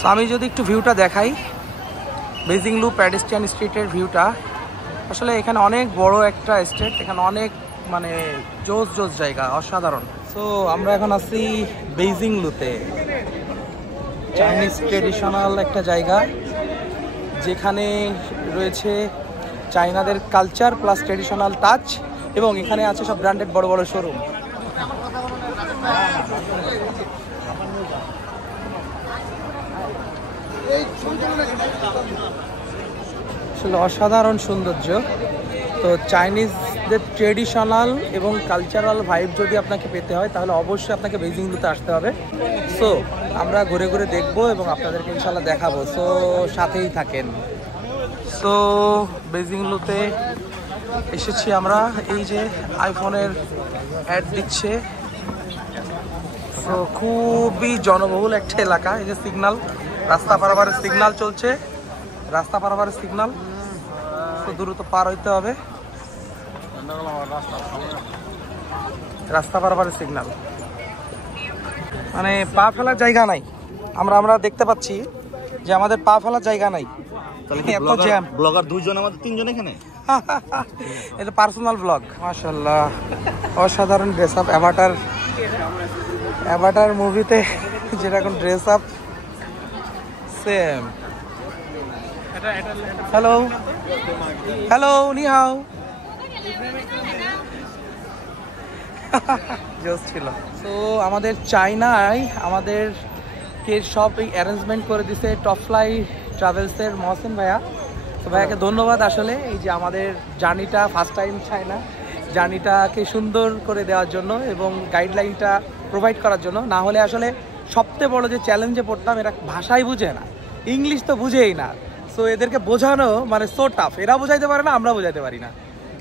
So আমি যদি একটু ভিউটা দেখাই, বেজিং লু পেডেস্ট্রিয়ান স্ট্রিটের ভিউটা, আসলে এখানে অনেক বড় একটা স্ট্রিট, এখানে অনেক মানে জোস জোস জায়গা, অসাধারণ। সো আমরা এখন আছি বেজিং লুতে, চাইনিজ ট্রেডিশনাল একটা জায়গা যেখানে রয়েছে চাইনাদের কালচার প্লাস ট্রেডিশনাল টাচ, এবং এখানে আছে সব ব্র্যান্ডেড বড় বড় শোরুম। আসলে অসাধারণ সৌন্দর্য। তো চাইনিজদের ট্রেডিশনাল এবং কালচারাল ভাইব যদি আপনাকে পেতে হয় তাহলে অবশ্যই আপনাকে বেজিং লুতে আসতে হবে। সো আমরা ঘুরে ঘুরে দেখবো এবং আপনাদেরকে ইনশাল্লাহ দেখাবো, সো সাথেই থাকেন। সো বেজিং লুতে এসেছি আমরা, এই যে আইফোনের অ্যাড দিচ্ছে। তো খুবই জনবহুল একটা এলাকা, এই যে সিগন্যাল, রাস্তা পারাপারের সিগন্যাল চলছে, রাস্তা পারাপারের সিগন্যাল, তো দ্রুত পার হইতে হবে, রাস্তা পারাপারের সিগন্যাল, মানে পা ফেলার জায়গা নাই। আমরা দেখতে পাচ্ছি যে আমাদের পা ফেলার জায়গা নাই। এত জ্যাম। ব্লগার দুইজন, আমাদের তিনজন এখানে। এটা পার্সোনাল ব্লগ। মাশাআল্লাহ, অসাধারণ ড্রেস আপ। অ্যাভাটার মুভিতে যেরকম dress up same. Hello hello, নি হাও। জোস ছিল। তো আমাদের চায়নায় আমাদের কে সব এই অ্যারেঞ্জমেন্ট করে দিছে টপ ফ্লাই ট্রাভেলসের মহসিন ভাইয়া। তো ভাইয়াকে ধন্যবাদ আসলে, এই যে আমাদের জার্নিটা ফার্স্ট টাইম চায়না, জার্নিটাকে সুন্দর করে দেওয়ার জন্য এবং গাইডলাইনটা প্রোভাইড করার জন্য। না হলে আসলে সবচেয়ে বড় যে চ্যালেঞ্জে পড়তাম, এরা ভাষাই বুঝে না, ইংলিশ তো বুঝেই না। সো এদেরকে বোঝানো মানে সো টাফ, এরা বোঝাইতে পারে না, আমরা বোঝাইতে পারি না।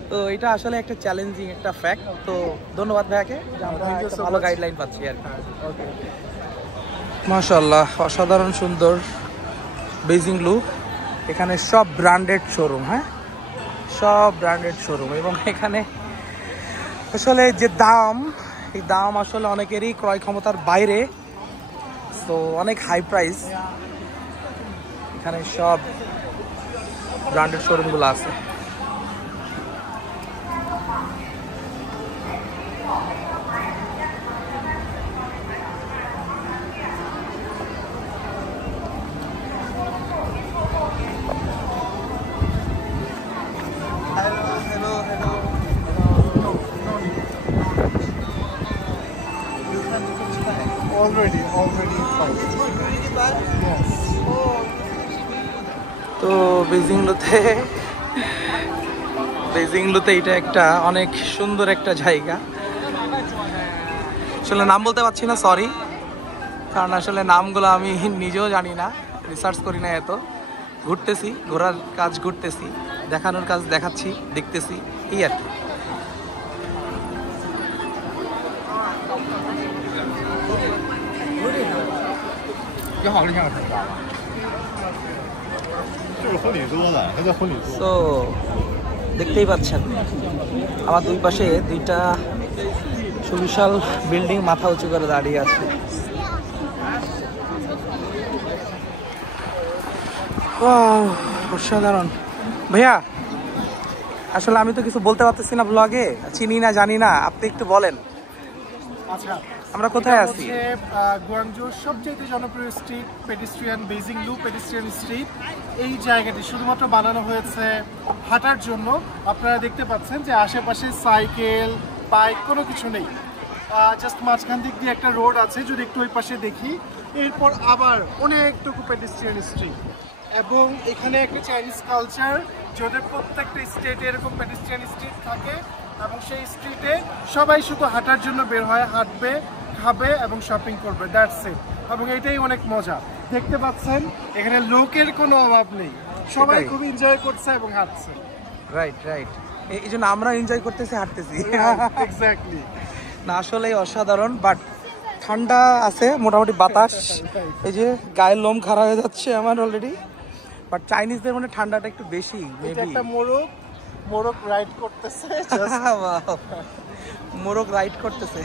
তো এটা আসলে একটা চ্যালেঞ্জিং একটা ফ্যাক্ট। তো ধন্যবাদ ভাইয়াকে, আমরা ভালো গাইডলাইন পাচ্ছি আর কি। মাশাআল্লাহ, অসাধারণ সুন্দর বেজিং লু। এখানে সব ব্র্যান্ডেড শোরুম, হ্যাঁ সব ব্র্যান্ডেড শোরুম, এবং এখানে আসলে যে দাম, এই দাম আসলে অনেকেরই ক্রয় ক্ষমতার বাইরে। তো অনেক হাই প্রাইস, এখানে সব ব্র্যান্ডেড শোরুমগুলো আছে। Already. Yes. তো বেজিং লুতে এটা একটা অনেক সুন্দর একটা জায়গা। আসলে নাম বলতে পারছি না, সরি, কারণ আসলে নামগুলো আমি নিজেও জানি না, রিসার্চ করি না এত। ঘুরতেছি, ঘোরার কাজ ঘুরতেছি, দেখানোর কাজ দেখাচ্ছি, দেখতেছি, এই আর কি। তো দেখতেই পাচ্ছেন আমার দুই পাশে দুইটা সুবিশাল বিল্ডিং মাথা উঁচু করে দাঁড়িয়ে আছে। অসাধারণ। ভাইয়া আসলে আমি তো কিছু বলতে পারতেছি না ব্লগে, চিনি না জানি না, আপনি একটু বলেন। আচ্ছা, আমরা কোথায় আছি? গুয়াংজুর সবচেয়ে জনপ্রিয় স্ট্রিট পেডিস্ট্রিয়ান বেজিং লু পেডিস্ট্রিয়ান স্ট্রিট। এই জায়গাটি শুধুমাত্র বানানো হয়েছে হাঁটার জন্য। আপনারা দেখতে পাচ্ছেন যে আশেপাশে সাইকেল বাইক কোনো কিছু নেই, জাস্ট মাঝখান দিক দিয়ে একটা রোড আছে। যদি একটু ওই পাশে দেখি, এরপর আবার অনেকটুকু পেডিস্ট্রিয়ান স্ট্রিট, এবং এখানে একটা চাইনিজ কালচার, যাদের প্রত্যেকটা স্টেটে এরকম পেডিস্ট্রিয়ান স্ট্রিট থাকে, এবং সেই স্ট্রিটে সবাই শুধু হাঁটার জন্য বের হয়, হাঁটবে, খাবে এবং শপিং করবে, দ্যাটস ইট। এবং এটাই অনেক মজা। দেখতে পাচ্ছেন এখানে লোকের কোনো অভাব নেই, সবাই খুব এনজয় করছে এবং হাঁটছে। রাইট, এই জন্য আমরা এনজয় করতেছি, হাঁটতেছি। এক্স্যাক্টলি। না আসলে অসাধারণ, বাট ঠান্ডা আছে মোটামুটি, বাতাস, এই যে গায়ের লোম খারাপ হয়ে যাচ্ছে আমার অলরেডি। বাট চাইনিজদের মানে ঠান্ডাটা একটু বেশি। এটা একটা মোরগ রাইড করতেছে, মোরগ রাইড করতেছে।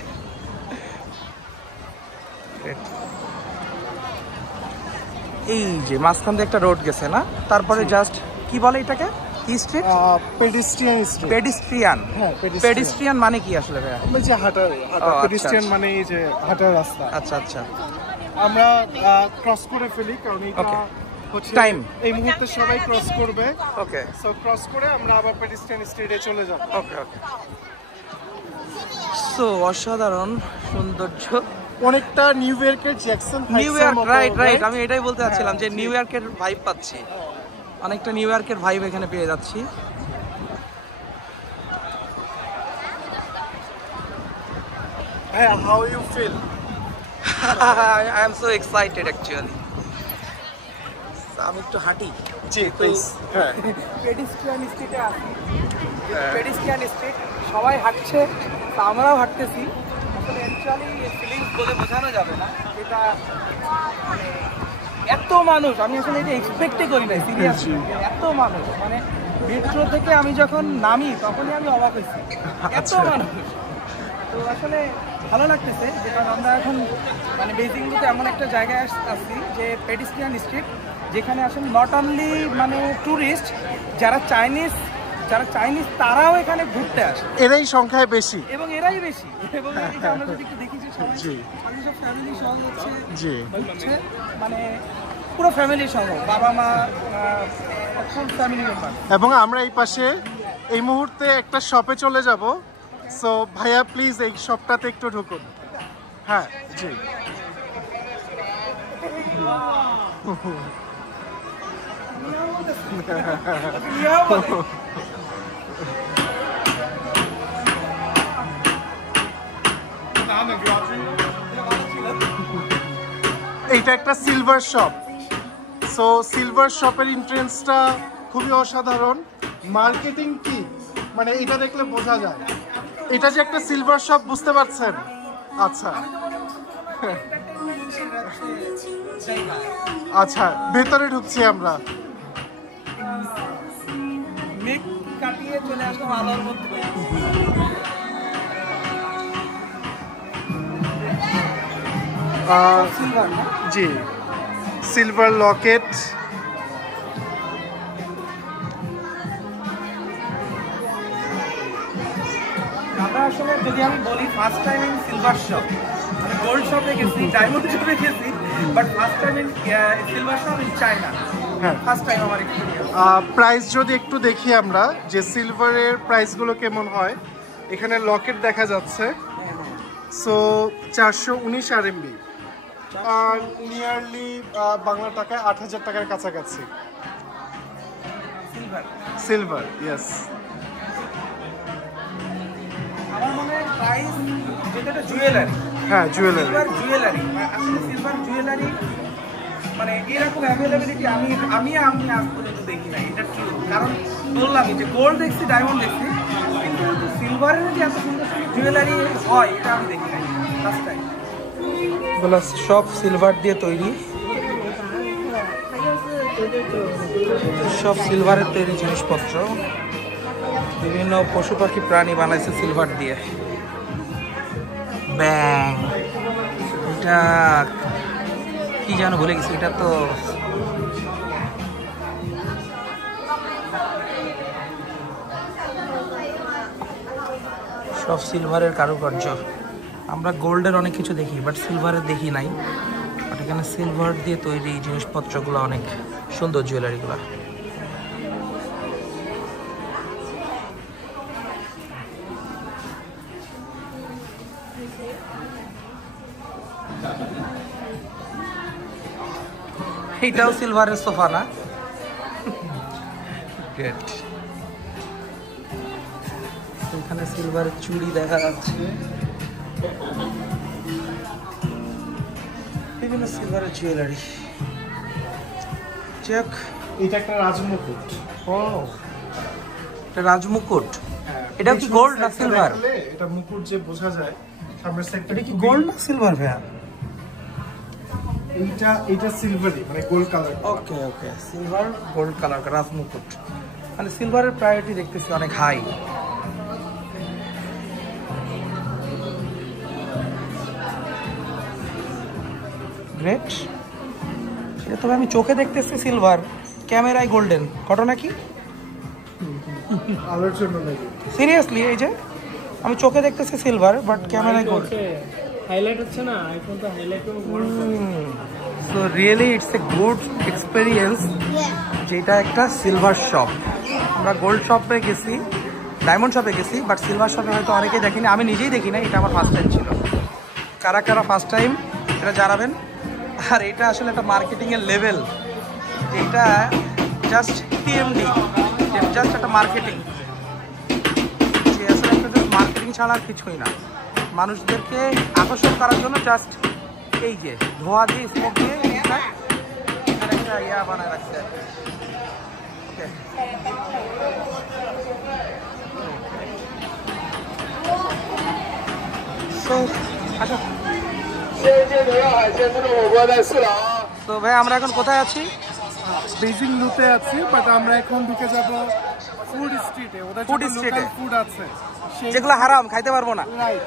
এই যে মাঝখান দিয়ে একটা রোড গেছে না, তারপরে জাস্ট কি বলে এটাকে, কি স্ট্রিট? Pedestrian street. পেডিস্ট্রিয়ান। হ্যাঁ, পেডিস্ট্রিয়ান মানে কি আসলে ভাইয়া? ওই যে হাঁটার, আচ্ছা, পেডিস্ট্রিয়ান আচ্ছা। মানে এই যে হাঁটার রাস্তা। আচ্ছা আচ্ছা, আমরা ক্রস করে ফেলি কারণ এটা Okay. হচ্ছে Time. এই মুহূর্তে সবাই ক্রস করবে। ওকে সো ক্রস করে আমরা আবার পেডিস্ট্রিয়ান স্ট্রিটে চলে যাব। ওকে ওকে। সো অসাধারণ সৌন্দর্য অনেকটা নিউ ইয়র্কের Jackson new York, right right, আমি এটাই বলতে চাচ্ছিলাম যে নিউ ইয়র্কের ভাইব পাচ্ছি, অনেকটা নিউ ইয়র্কের ভাইব এখানে পেয়ে যাচ্ছি। হ্যাঁ, how you feel? I am so excited actually. আমি একটু হাঁটি। জি প্লিজ। হ্যাঁ, পেডিস্ট্রিয়ান স্ট্রিটে আছি, পেডিস্ট্রিয়ান স্ট্রিট, সবাই হাঁটছে, তা আমরাও হাঁটতেছি। আসলে অ্যাকচুয়ালি ফিলিংস বলে বোঝানো যাবে না, এটা মানে এত মানুষ, আমি আসলে এটা এক্সপেক্টই করি নাই সিরিয়াসলি, এত মানুষ, মানে মেট্রো থেকে আমি যখন নামি তখনই আমি অবাক হয়েছি, এত মানুষ। তো আসলে ভালো লাগতেছে, কারণ আমরা এখন মানে বেজিংতে এমন একটা জায়গায় আসছি যে পেডিস্ট্রিয়ান স্ট্রিট, যেখানে আসলে নট অনলি মানে ট্যুরিস্ট, যারা চাইনিজ তারাও এখানে ঘুরতে আসে, এরাই সংখ্যায় বেশি। এবং এরাই বেশি। এবং এই যে আমরা যদি একটু দেখি যে সবাই জি সব ফ্যামিলি সহ হচ্ছে জি ঘুরছে, মানে পুরো ফ্যামিলি সহ, বাবা মা, ফুল ফ্যামিলি মেম্বার। এবং আমরা এই পাশে এই মুহূর্তে একটা শপে চলে যাব। সো ভাইয়া প্লিজ এই শপটাতে একটু ঢুকুন। হ্যাঁ জি। এইটা একটা সিলভার শপ। সো সিলভার শপের এন্ট্রেন্সটা খুবই অসাধারণ। মার্কেটিং কি, মানে এটা দেখলে বোঝা যায় এটা যে একটা সিলভার শপ, বুঝতে পারছেন? আচ্ছা আচ্ছা, ভেতরে ঢুকছি আমরা। মেঘ কাটিয়ে চলে আসলাম আলোর মধ্যে। সিলভার না? জি, সিলভার লকেট। আমরা আসলে যদি আমি বলি first time in silver shop, আমি গোল্ড শপে গেছি, ডায়মন্ড শপে গেছি, but first time in silver shop in China. হ্যাঁ, ফার্স্ট টাইম আমার এক্সপেরিয়েন্স। প্রাইস যদি একটু দেখি আমরা যে সিলভারের প্রাইসগুলো কেমন হয়। এখানে লকেট দেখা যাচ্ছে, সো 419 RMB, আর নিয়ারলি বাংলা টাকায় 8,000 টাকার কাছাকাছি। Silver silver, yes. আমার মনে হয় প্রাইস, যেটা জুয়েলারি, হ্যাঁ, জুয়েলারি। সিলভার জুয়েলারি, আসলে সিলভার জুয়েলারি মানে এরকম অ্যাভেলেবিলিটি আমি আজ পর্যন্ত দেখি না, এটা ট্রু। কারণ বললামই যে গোল্ড দেখছি, ডায়মন্ড দেখছি, কিন্তু সিলভারের যে এত সুন্দর সুন্দর জুয়েলারি হয় এটা আমি দেখি নাই, ফার্স্ট টাইম। বলা সব সিলভার দিয়ে তৈরি, সব সিলভারের তৈরি জিনিসপত্র, বিভিন্ন পশু পাখি প্রাণী বানাইছে সিলভার দিয়ে। ব্যাং, এটা কি যেন ভুলে গেছি, এটা তো সব সিলভারের কারুকার্য। আমরা গোল্ডের অনেক কিছু দেখি, বাট সিলভারের দেখি নাই। বাট এখানে সিলভার দিয়ে তৈরি জিনিসপত্রগুলো অনেক সুন্দর, জুয়েলারিগুলো। এইটাও সিলভারের সোফা না? গ্রেট। এখানে সিলভারের চুড়ি দেখা যাচ্ছে, বিভিন্ন সিলভারের জুয়েলারি। চেক, এটা একটা রাজমুকুট। ও এটা রাজমুকুট। এটা কি গোল্ড না সিলভার? এটা মুকুট যে বোঝা যায় সামনের সাইডটা। এটা কি গোল্ড না সিলভার ভাইয়া? এইটা সিলভারই, মানে গোল্ড কালার। ওকে ওকে, সিলভার গোল্ড কালার রাজমুকুট, মানে সিলভারের প্রায়োরিটি দেখতেছি অনেক হাই। গ্রেট। সেটা তবে আমি চোখে দেখতেছি সিলভার, ক্যামেরায় গোল্ডেন, ঘটনা কি? আলোর জন্য নাকি? সিরিয়াসলি এই যে আমি চোখে দেখতেছি সিলভার বাট ক্যামেরায় গোল্ড। হাইলাইট হচ্ছে না, আইফোন তো হাইলাইটও so really it's a good experience. যেটা একটা সিলভার শপ, আমরা গোল্ড শপে গেছি, ডায়মন্ড শপে গেছি, বাট সিলভার শপে হয়তো অনেকেই দেখিনি, আমি নিজেই দেখি না, এটা আমার ফার্স্ট টাইম ছিল। কারা কারা ফার্স্ট টাইম এটা জানাবেন। আর এটা আসলে একটা মার্কেটিংয়ের লেভেল, এটা জাস্ট টিএমডি, জাস্ট একটা মার্কেটিং, যে আসলে একটা জাস্ট মার্কেটিং ছাড়া আর কিছুই না। মানুষদেরকে আকর্ষণ করার জন্য জাস্ট এই যে ধোয়া দিয়ে স্মোক দিয়ে এখানে একটা ইয়া বানায় রাখছে। ওকে, সো আচ্ছা, তো ভাই আমরা এখন কোথায় আছি? বেজিং লুতে আছি, বাট আমরা এখন ঢুকে যাব ফুড স্ট্রিটে। ওদের Food ফুড street-এ? স্ট্রিটে ফুড আছে, সেই যেগুলো হারাম, খাইতে পারবো না। রাইট,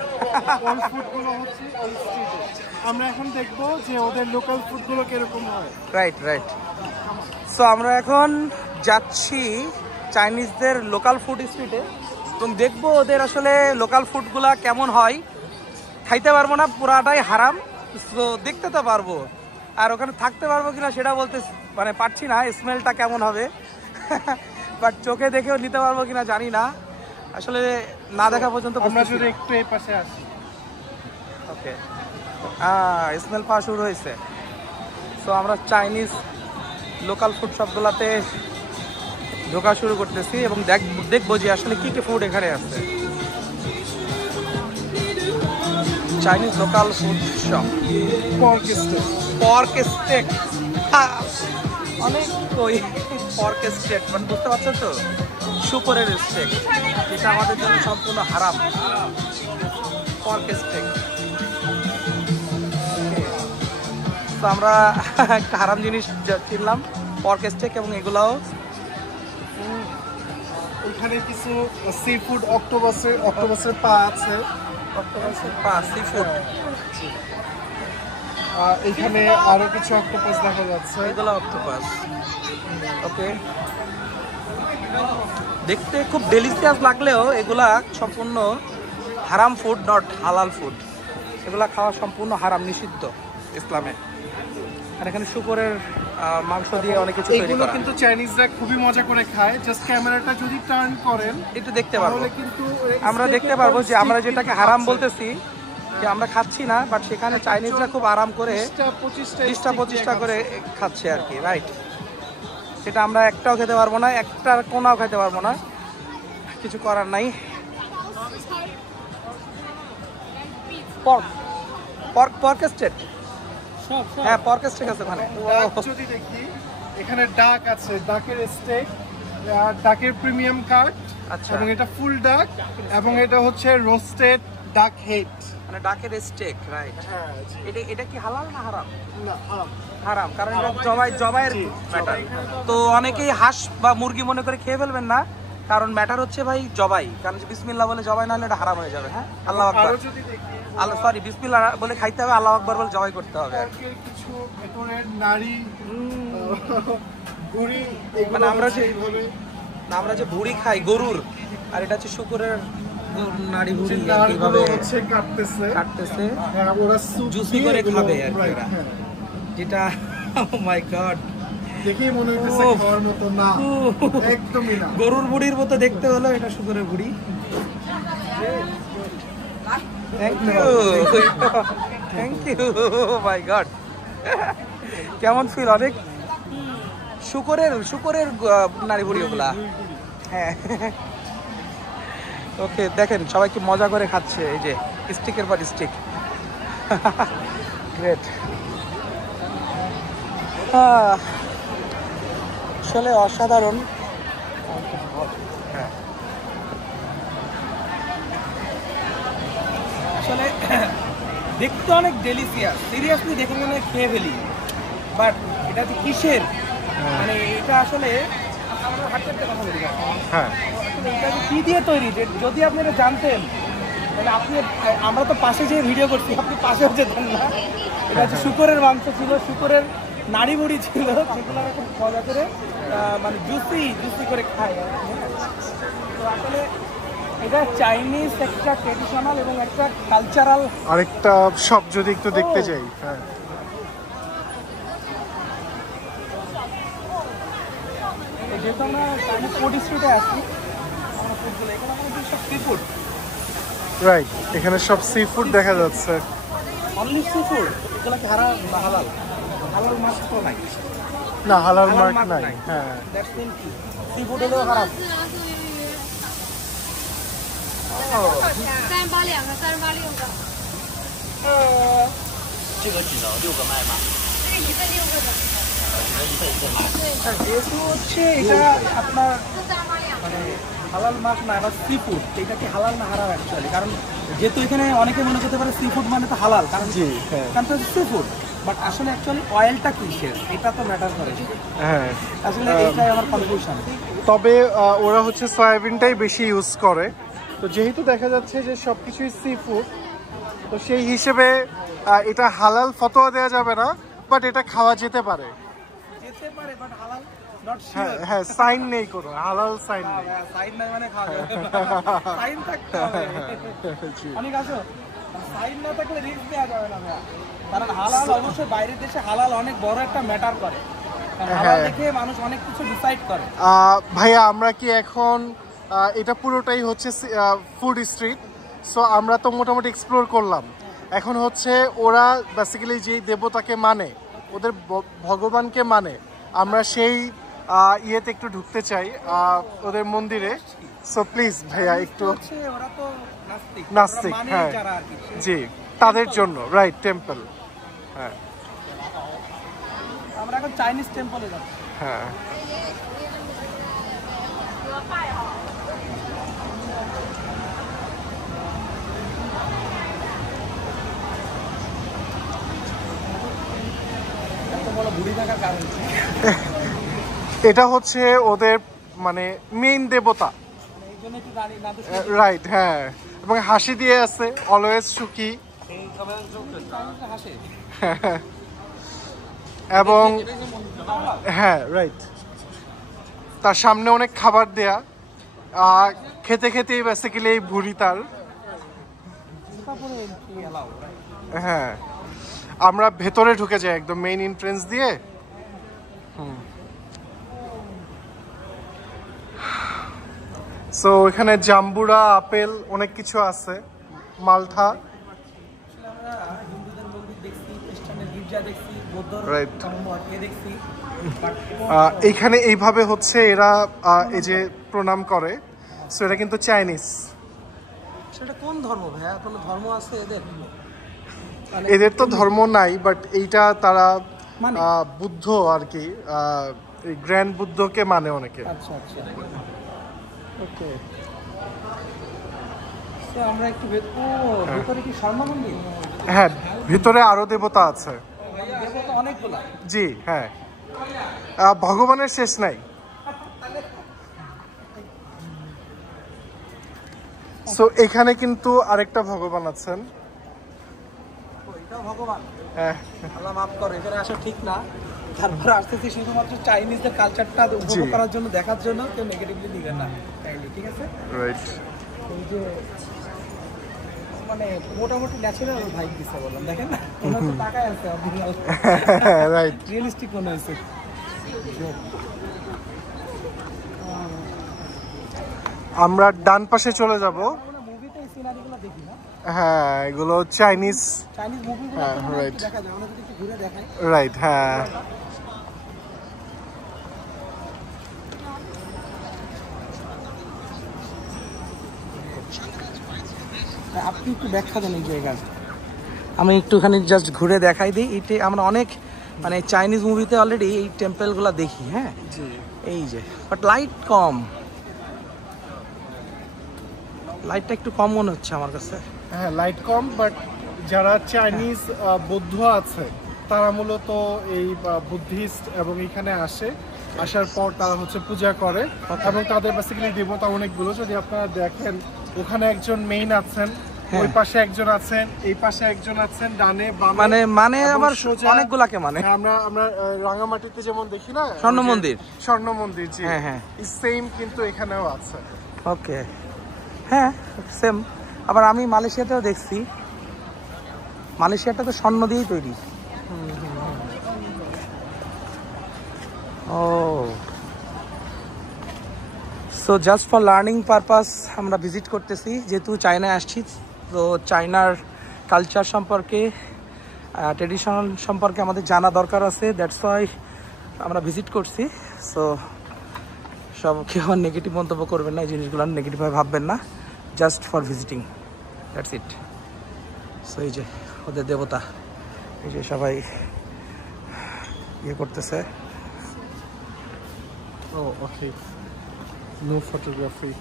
ওই ফুডগুলো হচ্ছে ওই স্ট্রিটে। আমরা এখন দেখবো যে ওদের লোকাল ফুডগুলো কিরকম হয়। Right right. সো আমরা এখন যাচ্ছি চাইনিজদের লোকাল ফুড স্ট্রিটে এবং দেখবো ওদের আসলে লোকাল ফুডগুলা কেমন হয়। খাইতে পারবো না, পুরাটাই হারাম। সো দেখতে তো পারবো, আর ওখানে থাকতে পারবো কিনা সেটা বলতে মানে পারছি না, স্মেলটা কেমন হবে। বাট চোখে দেখেও নিতে পারবো কিনা জানি না, আসলে না দেখা পর্যন্ত আমরা বুঝতেছি যদি না। একটু এই পাশে আসি, ওকে, স্মেল পাওয়া শুরু হয়েছে। সো আমরা চাইনিজ লোকাল ফুড শপগুলোতে ঢোকা শুরু করতেছি এবং দেখবো যে আসলে কি কি ফুড এখানে আছে। Chinese local food shop, pork steak. Pork steak, অনেক ওই পর্ক স্টেক মানে বুঝতে পারছো তো, শুকরের স্টেক, যেটা আমাদের জন্য সম্পূর্ণ হারাম। পর্ক স্টেক, তো আমরা একটা হারাম জিনিস কিনলাম, পর্ক স্টেক, এবং এগুলাও এখানে কিছু সি ফুড, অক্টোপাসের পা আছে। অক্টোপাসের পা, সি ফুড, এখানে আরো কিছু অক্টোপাস দেখা যাচ্ছে। এগুলো অক্টোপাস। ওকে, দেখতে খুব ডেলিশিয়াস লাগলেও এগুলা সম্পূর্ণ হারাম ফুড, নট হালাল ফুড। এগুলা খাওয়া সম্পূর্ণ হারাম, নিষিদ্ধ ইসলামে। আর এখানে শুকরের মাংস দিয়ে অনেক কিছু তৈরি এগুলো করা, কিন্তু চাইনিজরা খুবই মজা করে খায়। জাস্ট ক্যামেরাটা যদি টার্ন করেন একটু দেখতে পারবো, তাহলে কিন্তু আমরা দেখতে পারবো যে আমরা যেটাকে হারাম বলতেছি যে আমরা খাচ্ছি না, বাট সেখানে চাইনিজরা খুব আরাম করে 20-25টা করে খাচ্ছে আর কি। রাইট, সেটা আমরা একটাও খেতে পারবো না, একটার কোনাও খেতে পারবো না, কিছু করার নাই। পর্ক স্টেক, হ্যাঁ পর্ক স্টেক আছে ওখানে। যদি দেখি এখানে ডাক আছে, ডাকের স্টেক, ডাকের প্রিমিয়াম কাট, আচ্ছা, এবং এটা ফুল ডাক, এবং এটা হচ্ছে রোস্টেড ডাক হেড, মানে ডাকের স্টেক। রাইট, হ্যাঁ এটা কি হালাল না হারাম? না হারাম, কারণ এটা জবাইয়ের ম্যাটার। তো অনেকেই হাঁস বা মুরগি মনে করে খেয়ে ফেলবেন না, কারণ ম্যাটার হচ্ছে ভাই জবাই, কারণ বিসমিল্লাহ বলে জবাই না হলে এটা হারাম হয়ে যাবে। হ্যাঁ, আল্লাহ আকবার, আরো যদি দেখি আল্লাহ সরি বিসমিল্লাহ বলে খাইতে হবে, আল্লাহ আকবার বলে জবাই করতে হবে আর কি। পর্কের কিছু ভেতরের নাড়ি, ভুঁড়ি, মানে আমরা যে এইভাবে আমরা যে ভুড়ি খাই গরুর, আর এটা হচ্ছে শুকরের নাড়ি ভুড়ি নাড়গুলো কিভাবে হচ্ছে কাটতেছে, হ্যাঁ, ওরা স্যুপ জুসি করে খাবে আর কি ওরা। যেটা ও মাই গড, দেখেই মনে হইতেছে উফ। খাওয়ার মতো না, একদমই না। গরুর বুড়ির মতো দেখতে হলো, এটা শুকরের বুড়ি। Thank you, thank you, my God. কেমন ফিল? অনেক শুকরের নারী বুড়ি ওগুলা। হ্যাঁ, ওকে, দেখেন সবাই কি মজা করে খাচ্ছে, এই যে স্টিকের পর স্টিক। গ্রেট, আসলে অসাধারণ। হ্যাঁ, আসলে দেখতে অনেক ডেলিশিয়াস, সিরিয়াসলি দেখে মনে খেয়ে ফেলি, বাট এটা যে কিসের, মানে এটা আসলে আমরা হাঁটতে হাঁটতে কথা বলি, হ্যাঁ, আসলে এটা যে কি দিয়ে তৈরি, যদি আপনি এটা জানতেন তাহলে আপনি, আমরা তো পাশে যে ভিডিও করছি, আপনি পাশেও যেতেন না। এটা হচ্ছে শুকরের মাংস ছিল, শুকরের নাড়ি মুড়ি ছিল, যেগুলো খুব মজা করে মানে জুসি করে খায়। তো আসলে এটা চাইনিজ একটা ট্রেডিশনাল এবং একটা কালচারাল। আরেকটা শপ যদি একটু দেখতে যাই। হ্যাঁ, যেহেতু আমরা চাইনিজ ফুড স্ট্রিটে আছি, আমরা ফুডগুলো এখানে আমাদের সব সি ফুড। রাইট, এখানে সব সি ফুড দেখা যাচ্ছে। অনলি সি ফুড, এগুলো কি হালাল বা হালাল? হালাল মাছ তো নাই না, হালাল মার্ক মাছ নাই। হ্যাঁ, দ্যাটস মিন কি সি ফুড হলেও হারাম। 382个，这个只能6个卖吗？这个一份6个的， যেহেতু হচ্ছে এটা আপনার 382。 মানে হালাল মাছ না, এটা সি ফুড। এটা কি হালাল না হারাম অ্যাকচুয়ালি? কারণ যেহেতু এখানে অনেকে মনে করতে পারে সি ফুড মানে তো হালাল, কারণ জি, হ্যাঁ, কারণ তো সি ফুড, বাট আসলে অ্যাকচুয়ালি অয়েলটা কিসের এটা তো ম্যাটার করে। হ্যাঁ। আসলে এইটাই আমার কনফিউশন। তবে ওরা হচ্ছে সয়াবিনটাই বেশি ইউজ করে। তো যেহেতু দেখা যাচ্ছে যে সবকিছুই সি ফুড, তো সেই হিসেবে এটা হালাল ফতোয়া দেওয়া যাবে না, বাট এটা খাওয়া যেতে পারে। যেতে পারে, বাট হালাল নট হ্যাঁ শিওর। হ্যাঁ, সাইন নেই কোনো, হালাল সাইন নেই। সাইন নাই মানে খাওয়া যাবে না। সাইন থাকতে হবে। জি। অনেক আছো, সাইন না থাকলে রিস্ক দেওয়া যাবে না ভাইয়া। কারণ হালাল অবশ্যই বাইরের দেশে হালাল অনেক বড় একটা ম্যাটার করে। কারণ হালাল দেখে মানুষ অনেক কিছু ডিসাইড করে। ভাইয়া, আমরা কি এখন এটা পুরোটাই হচ্ছে ফুড স্ট্রিট, সো আমরা তো মোটামুটি এক্সপ্লোর করলাম। এখন হচ্ছে ওরা বেসিক্যালি যেই দেবতাকে মানে, ওদের ভগবানকে মানে, আমরা সেই ইয়েতে একটু ঢুকতে চাই, ওদের মন্দিরে। সো প্লিজ ভাইয়া একটু। হচ্ছে ওরা তো নাস্তিক। নাস্তিক, ওরা মানে হ্যাঁ। যারা আর কি। জি, তাদের জন্য রাইট টেম্পল। হ্যাঁ আমরা এখন চাইনিজ টেম্পলে যাচ্ছি। হ্যাঁ। এত বড় বুড়ি থাকার কারণ কি? এটা হচ্ছে ওদের মানে মেইন দেবতা। এই জন্য একটু দাঁড়ি না তো রাইট, হ্যাঁ। এবং হাসি দিয়ে আছে, অলওয়েজ সুখী। হাসে। এবং হ্যাঁ, রাইট, তার সামনে অনেক খাবার দেয়া, খেতে খেতেই বেসিক্যালি এই ভুঁড়ি তার। তারপরে এন্ট্রি এলাও। হ্যাঁ, আমরা ভেতরে ঢুকে যাই একদম মেইন এন্ট্রেন্স দিয়ে। সো এখানে জাম্বুরা, আপেল, অনেক কিছু আছে, মালটা। আমরা হিন্দুদের মন্দির দেখছি, খ্রিস্টানের গির্জা দেখছি, বৌদ্ধর Right. মঠে দেখছি, বাট এইখানে এইভাবে হচ্ছে এরা এই যে প্রণাম করে। সো এটা কিন্তু চাইনিজ। সেটা কোন ধর্ম ভাইয়া? কোনো ধর্ম আছে এদের? এদের তো ধর্ম নাই, বাট এইটা তারা মানে? বুদ্ধ আর কি, এই গ্র্যান্ড বুদ্ধকে মানে অনেকে। আচ্ছা আচ্ছা, ওকে। তো আমরা একটু ভেতরে কি স্বর্ণ মন্দির? হ্যাঁ, ভিতরে আরো দেবতা আছে। দেবতা অনেকগুলা। জি, হ্যাঁ, ভগবানের শেষ নাই। সো এখানে কিন্তু আরেকটা ভগবান আছেন। এটাও ভগবান? হ্যাঁ, আল্লাহ মাফ করে, এখানে আসা ঠিক না। তারপরে আসতেছি শুধুমাত্র চাইনিজদের কালচারটা উপভোগ করার জন্য, দেখার জন্য। কেউ নেগেটিভলি দিবেন না, ঠিক আছে? রাইট। এই যে মানে মোটামুটি ন্যাচারাল ভাইব দিচ্ছে বললাম, দেখেন না মনে হচ্ছে টাকায় আছে, অরিজিনাল রাইট। রিয়েলিস্টিক মনে হয়েছে। আমরা ডান পাশে চলে যাব। আমরা মুভিতে এই সিনারিগুলো দেখি না, হ্যাঁ, এগুলো চাইনিজ। চাইনিজ মুভিগুলো হ্যাঁ, right. দেখা যায়। আমরা যদি একটু ঘুরে দেখাই। রাইট, হ্যাঁ। আপনি একটু ব্যাখ্যা দেন এই জায়গার। আমি একটুখানি জাস্ট ঘুরে দেখাই দিই। এটা আমরা অনেক মানে চাইনিজ মুভিতে অলরেডি এই টেম্পলগুলো দেখি। হ্যাঁ, এই যে, বাট লাইট কম, লাইটটা একটু কম মনে হচ্ছে আমার কাছে। হ্যাঁ, লাইট কম, বাট যারা চাইনিজ বৌদ্ধ আছে তারা মূলত এই বুদ্ধিস্ট এবং এখানে আসে, আসার পর তারা হচ্ছে পূজা করে। এবং তাদের বেসিক্যালি দেবতা অনেকগুলো। যদি আপনারা দেখেন, ওখানে একজন মেইন আছেন, হ্যাঁ। ওই পাশে একজন আছেন, এই পাশে একজন আছেন, ডানে বামে। মানে এবং আবার সোজা অনেকগুলাকে মানে আমরা রাঙামাটিতে যেমন দেখি না স্বর্ণ মন্দির। স্বর্ণ মন্দির, জি হ্যাঁ, হ্যাঁ। সেম কিন্তু এখানেও আছে। ওকে, হ্যাঁ সেম। আবার আমি মালয়েশিয়াতেও দেখছি, মালয়েশিয়াটা তো স্বর্ণ দিয়েই তৈরি। ও, so just for learning purpose আমরা ভিজিট করতেছি, যেহেতু চায়নায় আসছি। তো চায়নার কালচার সম্পর্কে, ট্রেডিশনাল সম্পর্কে আমাদের জানা দরকার আছে, দ্যাটস ওয়াই আমরা ভিজিট করছি। সো সব কেউ নেগেটিভ মন্তব্য করবেন না, এই জিনিসগুলো নেগেটিভভাবে ভাববেন না, just for visiting, that's it. So এই যে ওদের দেবতা, এই যে সবাই ইয়ে করতেছে। ও ওকে, নো ফটোগ্রাফি,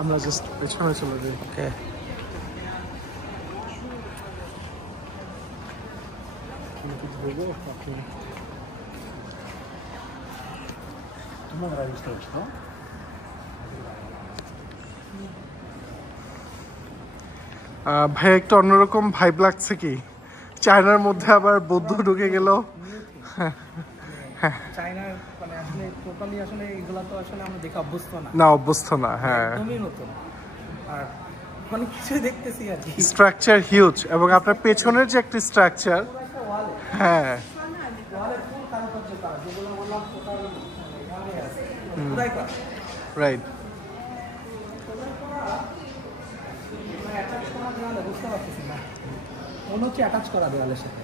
আমরা জাস্ট পেছনে চলে যাই। ওকে, ভাই একটা অন্যরকম ভাইব লাগছে কি, চায়নার মধ্যে আবার বৌদ্ধ ঢুকে গেল। চায়নার মানে আসলে টোটালি আসলে এগুলা তো আসলে আমরা দেখে অভ্যস্ত না, না অভ্যস্ত না, হ্যাঁ। একদমই নতুন, আর অনেক কিছু দেখতেছি আর কি। স্ট্রাকচার হিউজ, এবং আপনার পেছনের যে একটা স্ট্রাকচার, হ্যাঁ রাইট। বুঝতে পারতেছি না, মনে হচ্ছে অ্যাটাচ করা দেওয়ালের সাথে।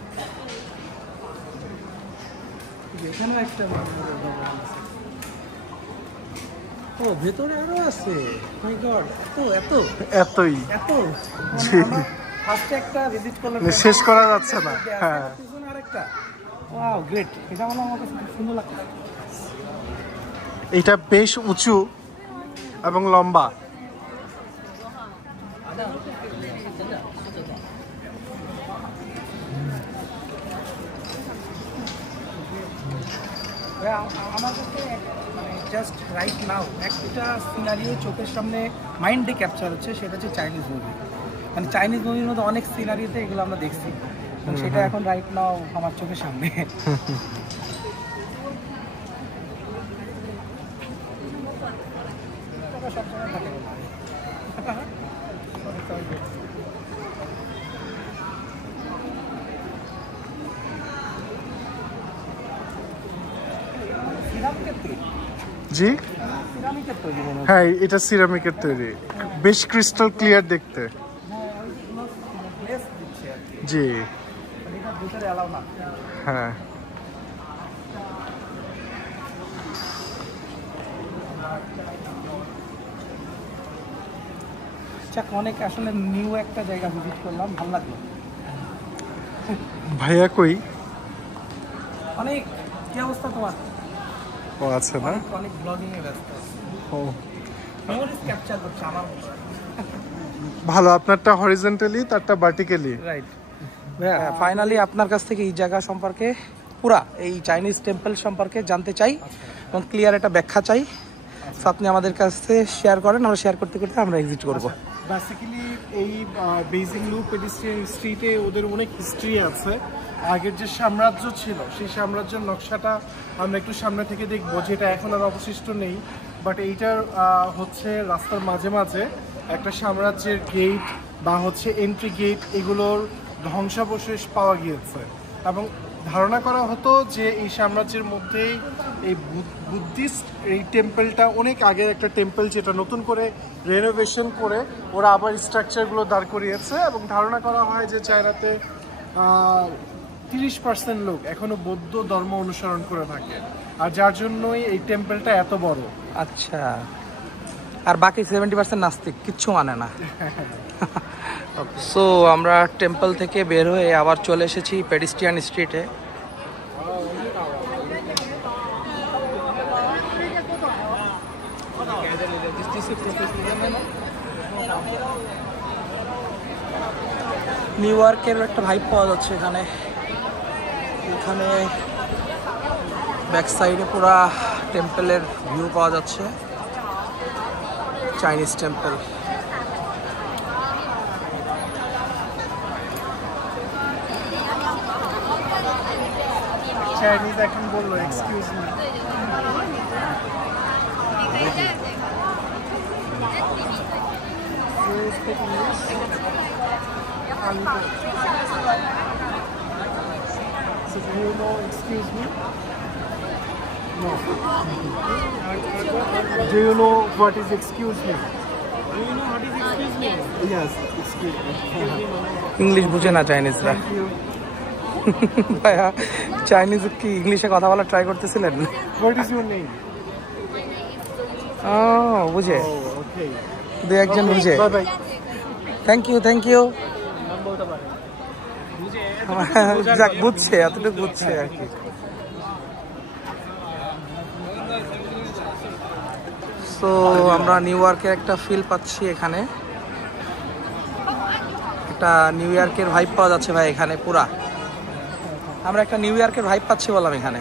এখানেও একটা ও ভেতরে আরো আছে, মাই গড, এত এতই এত ফার্স্টে একটা ভিজিট করলাম, শেষ করা যাচ্ছে না, হ্যাঁ। আরেকটা, ওয়াও গ্রেট, এটা হলো আমার কাছে খুব সুন্দর লাগছে। এটা বেশ উঁচু এবং লম্বা। আমার কাছে মানে জাস্ট রাইট নাও একটা সিনারিও চোখের সামনে মাইন্ডে ক্যাপচার হচ্ছে, সেটা হচ্ছে চাইনিজ মুভি। মানে চাইনিজ মুভির মধ্যে অনেক সিনারিতে এগুলো আমরা দেখছি, সেটা এখন রাইট নাও আমার চোখের সামনে। জি হ্যাঁ, এটা সিরামিকের তৈরি, বেশ ক্রিস্টাল ক্লিয়ার দেখতে। জি হ্যাঁ, অনেক আসলে নিউ একটা জায়গা ভিজিট করলাম, ভালো লাগলো। ভাইয়া কই? অনেক, কি অবস্থা তোমার? ও আছে না, অনেক ব্লগিং এ ব্যস্ত, ও মেমোরিজ ক্যাপচার করছে আমার। ভালো, আপনারটা হরিজন্টালি, তারটা ভার্টিক্যালি। রাইট। ফাইনালি আপনার কাছ থেকে এই জায়গা সম্পর্কে, পুরা এই চাইনিজ টেম্পল সম্পর্কে জানতে চাই এবং ক্লিয়ার একটা ব্যাখ্যা চাই। আপনি আমাদের কাছে শেয়ার করেন, আমরা শেয়ার করতে করতে আমরা এক্সিট করব। বেসিক্যালি এই বেইজিং লু পেডিস্ট্রিয়ান স্ট্রিটে ওদের অনেক হিস্ট্রি আছে। আগের যে সাম্রাজ্য ছিল, সেই সাম্রাজ্যের নকশাটা আমরা একটু সামনে থেকে দেখবো, যেটা এখন আর অবশিষ্ট নেই। বাট এইটার হচ্ছে রাস্তার মাঝে মাঝে একটা সাম্রাজ্যের গেট বা হচ্ছে এন্ট্রি গেট, এগুলোর ধ্বংসাবশেষ পাওয়া গিয়েছে। এবং ধারণা করা হতো যে এই সাম্রাজ্যের মধ্যেই এই বুদ্ধিস্ট এই টেম্পলটা অনেক আগের একটা টেম্পল, যেটা নতুন করে রেনোভেশন করে ওরা আবার স্ট্রাকচারগুলো দাঁড় করিয়েছে। এবং ধারণা করা হয় যে চায়নাতে 30% লোক এখনো বৌদ্ধ ধর্ম অনুসরণ করে থাকে, আর যার জন্যই এই টেম্পলটা এত বড়। আচ্ছা, আর বাকি 70% নাস্তিক, কিচ্ছু মানে না। সো আমরা টেম্পল থেকে বের হয়ে আবার চলে এসেছি পেডিস্ট্রিয়ান স্ট্রিটে। নিউ ইয়র্কের একটা ভাইব পাওয়া যাচ্ছে এখানে। এখানে ব্যাক সাইডে পুরা টেম্পলের ভিউ পাওয়া যাচ্ছে, চাইনিজ টেম্পল। চাইনিজ এখন বললো excuse me. So do you know excuse me? No. Do you know what is excuse me? Do you know what is excuse me? Yes, excuse me. English বুঝে না চাইনিজরা। Thank you. ভাইয়া Chinese কি ইংলিশে কথা বলা try করতেছিলেন? What is your name? ও বুঝে, Oh, okay. দু একজন বুঝে। Bye bye. Thank you thank you. নাম বলতে পারে। বুঝে যাক বুঝছে, এতটুকু বুঝছে আর কি। তো আমরা নিউ ইয়র্কের একটা ফিল পাচ্ছি এখানে, একটা নিউ ইয়র্কের ভাইব পাওয়া যাচ্ছে ভাই এখানে পুরা। আমরা একটা নিউ ইয়র্কের ভাইব পাচ্ছি বললাম এখানে।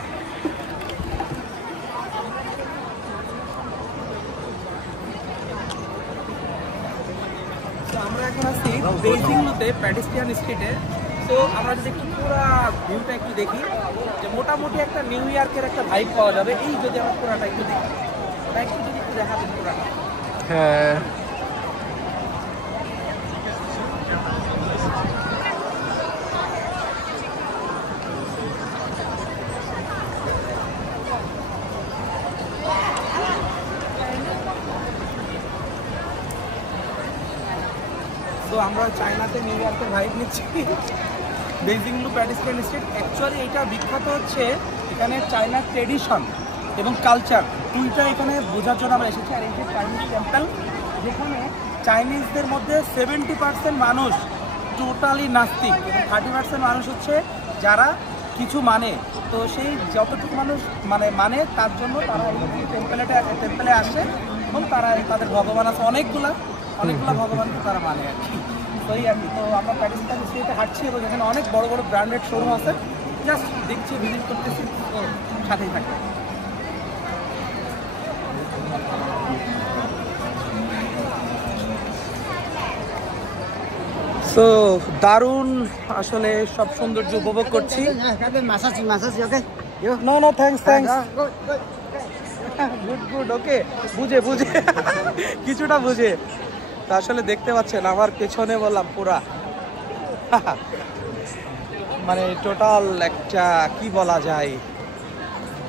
আমরা এখন আছি বেইজিং লুতে পেডেস্ট্রিয়ান স্ট্রিটে। তো আমরা যদি একটু পুরা ভিউটা একটু দেখি, যে মোটামুটি একটা নিউ ইয়র্কের একটা ভাইব পাওয়া যাবে এই যদি আমরা পুরাটা একটু দেখি। একটু যদি একটু দেখাবেন পুরাটা। হ্যাঁ। তো আমরা চায়নাতে নিউ ইয়র্কের ভাইব নিচ্ছি বেইজিং লু পেডেস্ট্রিয়ান স্ট্রিট। অ্যাকচুয়ালি এটা বিখ্যাত হচ্ছে এখানে চায়নার ট্রেডিশন এবং কালচার দুইটা এখানে বোঝার জন্য আমরা এসেছি। আর এই যে চাইনিজ টেম্পল, যেখানে চাইনিজদের মধ্যে 70% মানুষ টোটালি নাস্তিক এবং 30% মানুষ হচ্ছে যারা কিছু মানে। তো সেই যতটুকু মানুষ মানে তার জন্য তারা এই টেম্পলে আসে এবং তারা তাদের ভগবান আছে অনেকগুলা ভগবানকে তারা মানে আর কি। তো এই আর কি। তো আমরা প্যারিসিয়ান স্ট্রিটে হাঁটছি এবং এখানে অনেক বড় বড় ব্র্যান্ডেড শোরুম আছে, জাস্ট দেখছি, ভিজিট করতেছি, তো সাথেই থাকবে। সো দারুণ আসলে সব সৌন্দর্য উপভোগ করছি। নো থ্যাঙ্কস গুড ওকে, বুঝে কিছুটা বুঝে। তা আসলে দেখতে পাচ্ছেন আমার পেছনে বললাম পুরা মানে টোটাল একটা কি বলা যায়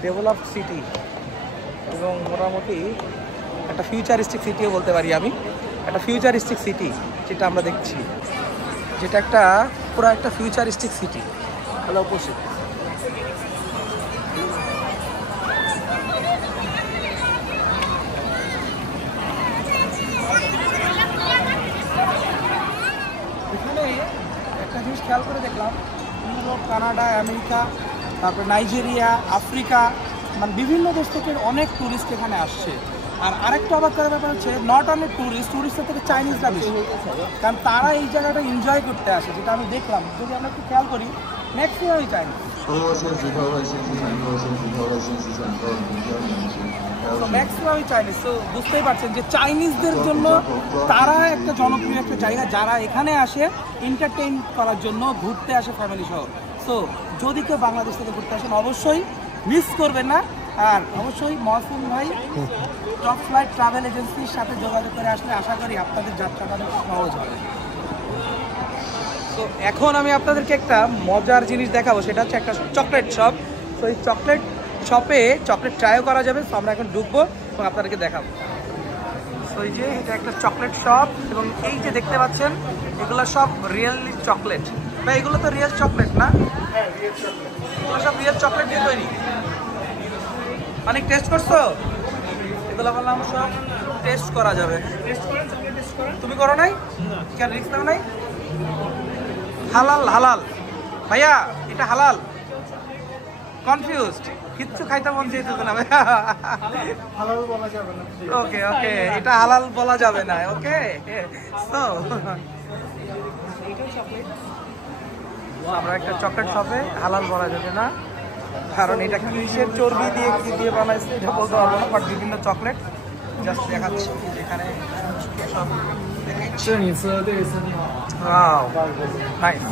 ডেভেলপড সিটি এবং মোটামুটি একটা ফিউচারিস্টিক সিটিও বলতে পারি আমি। একটা ফিউচারিস্টিক সিটি যেটা আমরা দেখছি, যেটা একটা পুরো একটা ফিউচারিস্টিক সিটি। হ্যালো অপোজিট এখানে একটা জিনিস খেয়াল করে দেখলাম, ইউরোপ, কানাডা, আমেরিকা, তারপরে নাইজেরিয়া, আফ্রিকা, মানে বিভিন্ন দেশ থেকে অনেক ট্যুরিস্ট এখানে আসছে। আর আরেকটা অবাক করার ব্যাপার হচ্ছে নট অনলি ট্যুরিস্টের থেকে চাইনিজরা বেশি, কারণ তারা এই জায়গাটা এনজয় করতে আসে, যেটা আমি দেখলাম। যদি আমরা একটু খেয়াল করি, ম্যাক্সিমামই চাইনিজ, ম্যাক্সিমামই চাইনিজ। তো বুঝতেই পারছেন যে চাইনিজদের জন্য তারা একটা জনপ্রিয় একটা জায়গা, যারা এখানে আসে এন্টারটেইন করার জন্য, ঘুরতে আসে ফ্যামিলি সহ। সো যদি কেউ বাংলাদেশ থেকে ঘুরতে আসেন অবশ্যই মিস করবেন না। আর অবশ্যই মহসিন ভাই টপ ফ্লাইট ট্রাভেল এজেন্সির সাথে যোগাযোগ করে আসলে আশা করি আপনাদের যাত্রাটা সহজ হবে। তো এখন আমি আপনাদেরকে একটা মজার জিনিস দেখাবো, সেটা হচ্ছে একটা চকলেট শপ। তো এই চকলেট শপে চকলেট ট্রাইও করা যাবে। তো আমরা এখন ঢুকবো এবং আপনাদেরকে দেখাবো। তো এই যে এটা একটা চকলেট শপ এবং এই যে দেখতে পাচ্ছেন এগুলো সব রিয়েলি চকলেট। বা এগুলো তো রিয়েল চকলেট না? এগুলো সব রিয়েল চকলেট দিয়ে তৈরি। অনেক টেস্ট করছো? এগুলো বললাম সব টেস্ট করা যাবে। তুমি করো নাই? কেন রিস্ক নাও নাই? হালাল ভাইয়া, এটা হালাল? কনফিউজড, কিচ্ছু খাইতে মন চাইতেছে না ভাইয়া। হালাল বলা যাবে না। ওকে এটা হালাল বলা যাবে না। ওকে তো আমরা একটা চকলেট শপে হালাল বলা যাবে না, কারণ এটা কিসের চর্বি দিয়ে কি দিয়ে বানাইছে এটা বলতে পারবো না। বাট বিভিন্ন চকলেট জাস্ট দেখাচ্ছি যেখানে সব নাইস।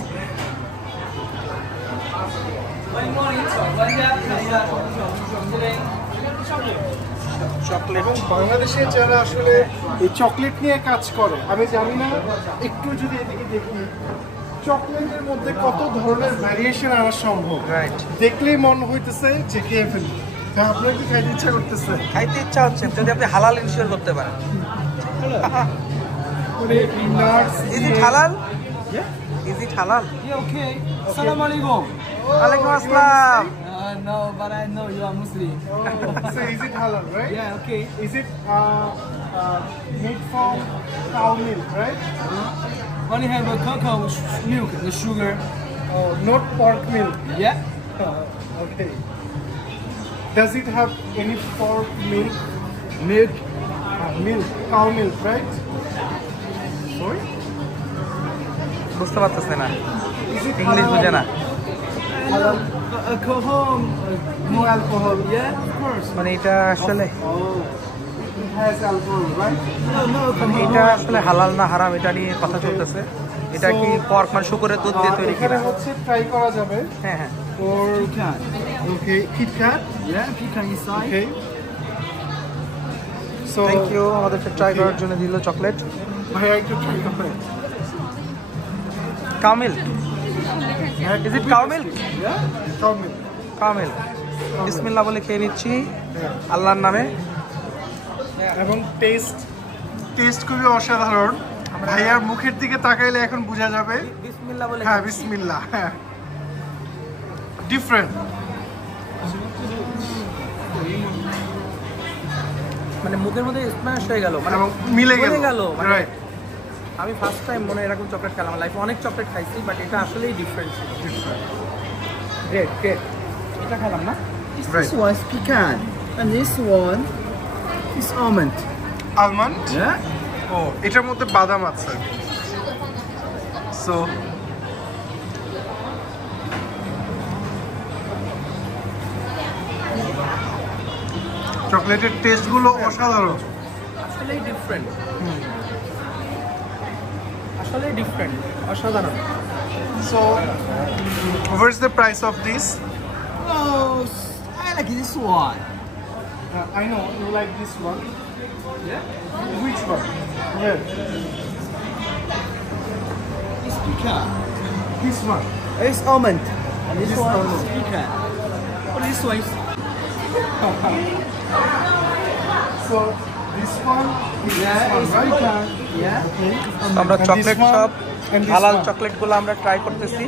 চকলেট। এবং বাংলাদেশে যারা আসলে এই চকলেট নিয়ে কাজ করে, আমি জানি না, একটু যদি এদিকে দেখি চকলেটের মধ্যে কত ধরনের ভ্যারিয়েশন আনা সম্ভব। রাইট, দেখলেই মন হইতেছে যে খেয়ে ফেলি। হ্যাঁ, আপনার কি খাইতে ইচ্ছা করতেছে? খাইতে ইচ্ছা হচ্ছে যদি আপনি হালাল ইনশিওর করতে পারেন। মানে nuts ইজ ইট দিয়ে- হালাল? ইজ ইট হালাল? Yeah, okay. Assalamualaikum. ওয়ালাইকুম আসসালাম। No, but I know you are Muslim. So is it halal, right? Yeah, okay. Is it made from cow milk, right? Only have a cocoa milk, the sugar. Oh, not pork milk. Yeah. Okay. Does it have any pork milk? Milk. Milk, cow milk, right? Sorry? বুঝতে পারতেছে না, Is it English halal? বুঝে না। Halal. Alcohol. No alcohol. Yeah, of course. মানে এটা আসলে It has alcohol, right? No, এটা আসলে হালাল না হারাম এটা নিয়ে কথা চলতেছে। এটা কি পর্ক মানে শুকরের দুধ দিয়ে তৈরি এখানে কিনা? হচ্ছে ট্রাই করা যাবে। হ্যাঁ হ্যাঁ, Or Pecan. okay, Kit Kat. Yeah, pecan inside. Okay. So thank you আমাদেরকে ট্রাই করার জন্য দিল চকলেট। ভাইয়া একটু ট্রাই করেন। Cow milk, is it cow milk? Cow milk. Cow milk. বিসমিল্লাহ বলে খেয়ে নিচ্ছি আল্লাহর নামে। এবং টেস্ট খুবই অসাধারণ। ভাইয়ার মুখের দিকে তাকাইলে এখন বোঝা যাবে। বিসমিল্লাহ বলে হ্যাঁ, বিসমিল্লাহ। হ্যাঁ, ডিফারেন্ট। মানে মুখের মধ্যে স্ম্যাশ হয়ে গেল, মানে এবং মিলে গলে গেল। গেল, মানে রাইট। আমি ফার্স্ট টাইম মনে হয় এরকম চকলেট খেলাম লাইফে। অনেক চকলেট খাইছি বাট এটা আসলেই ডিফারেন্ট ছিল। গ্রেট গ্রেট, এটা খেলাম না। This one is pecan, and this one is almond. Almond. Yeah. ও, এটার মধ্যে বাদাম আছে। সো চকলেটের টেস্টগুলো অসাধারণ। আসলেই ডিফারেন্ট, আসলেই ডিফারেন্ট, অসাধারণ। So what is the price of this? Oh, I like this one. I know you like this one. Yeah. Which one? Where? It's pecan. This one. It's almond. And this This one is almond. pecan. But this one is So this one is yeah, this one, it's right? pecan. Yeah. Okay. আমরা And chocolate this one সব and this হালাল one. চকলেটগুলো আমরা try করতেছি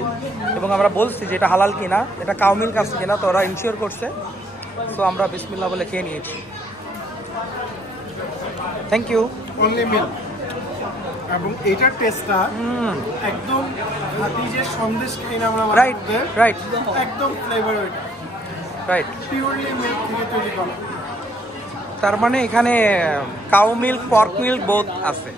এবং আমরা বলছি যে এটা হালাল কিনা, এটা কাউ মিল্ক আছে কিনা, তো ওরা ইনশিওর করছে। সো আমরা বিসমিল্লাহ বলে খেয়ে নিয়েছি। Thank you. Only milk. এবং এটার টেস্টটা একদম খাঁটি যে সন্দেশ খাই না আমরা রাইট রাইট একদম ফ্লেভার রাইট। পিওরলি মিল্ক থেকে তৈরি করা। তার মানে এখানে cow milk pork milk both আছে?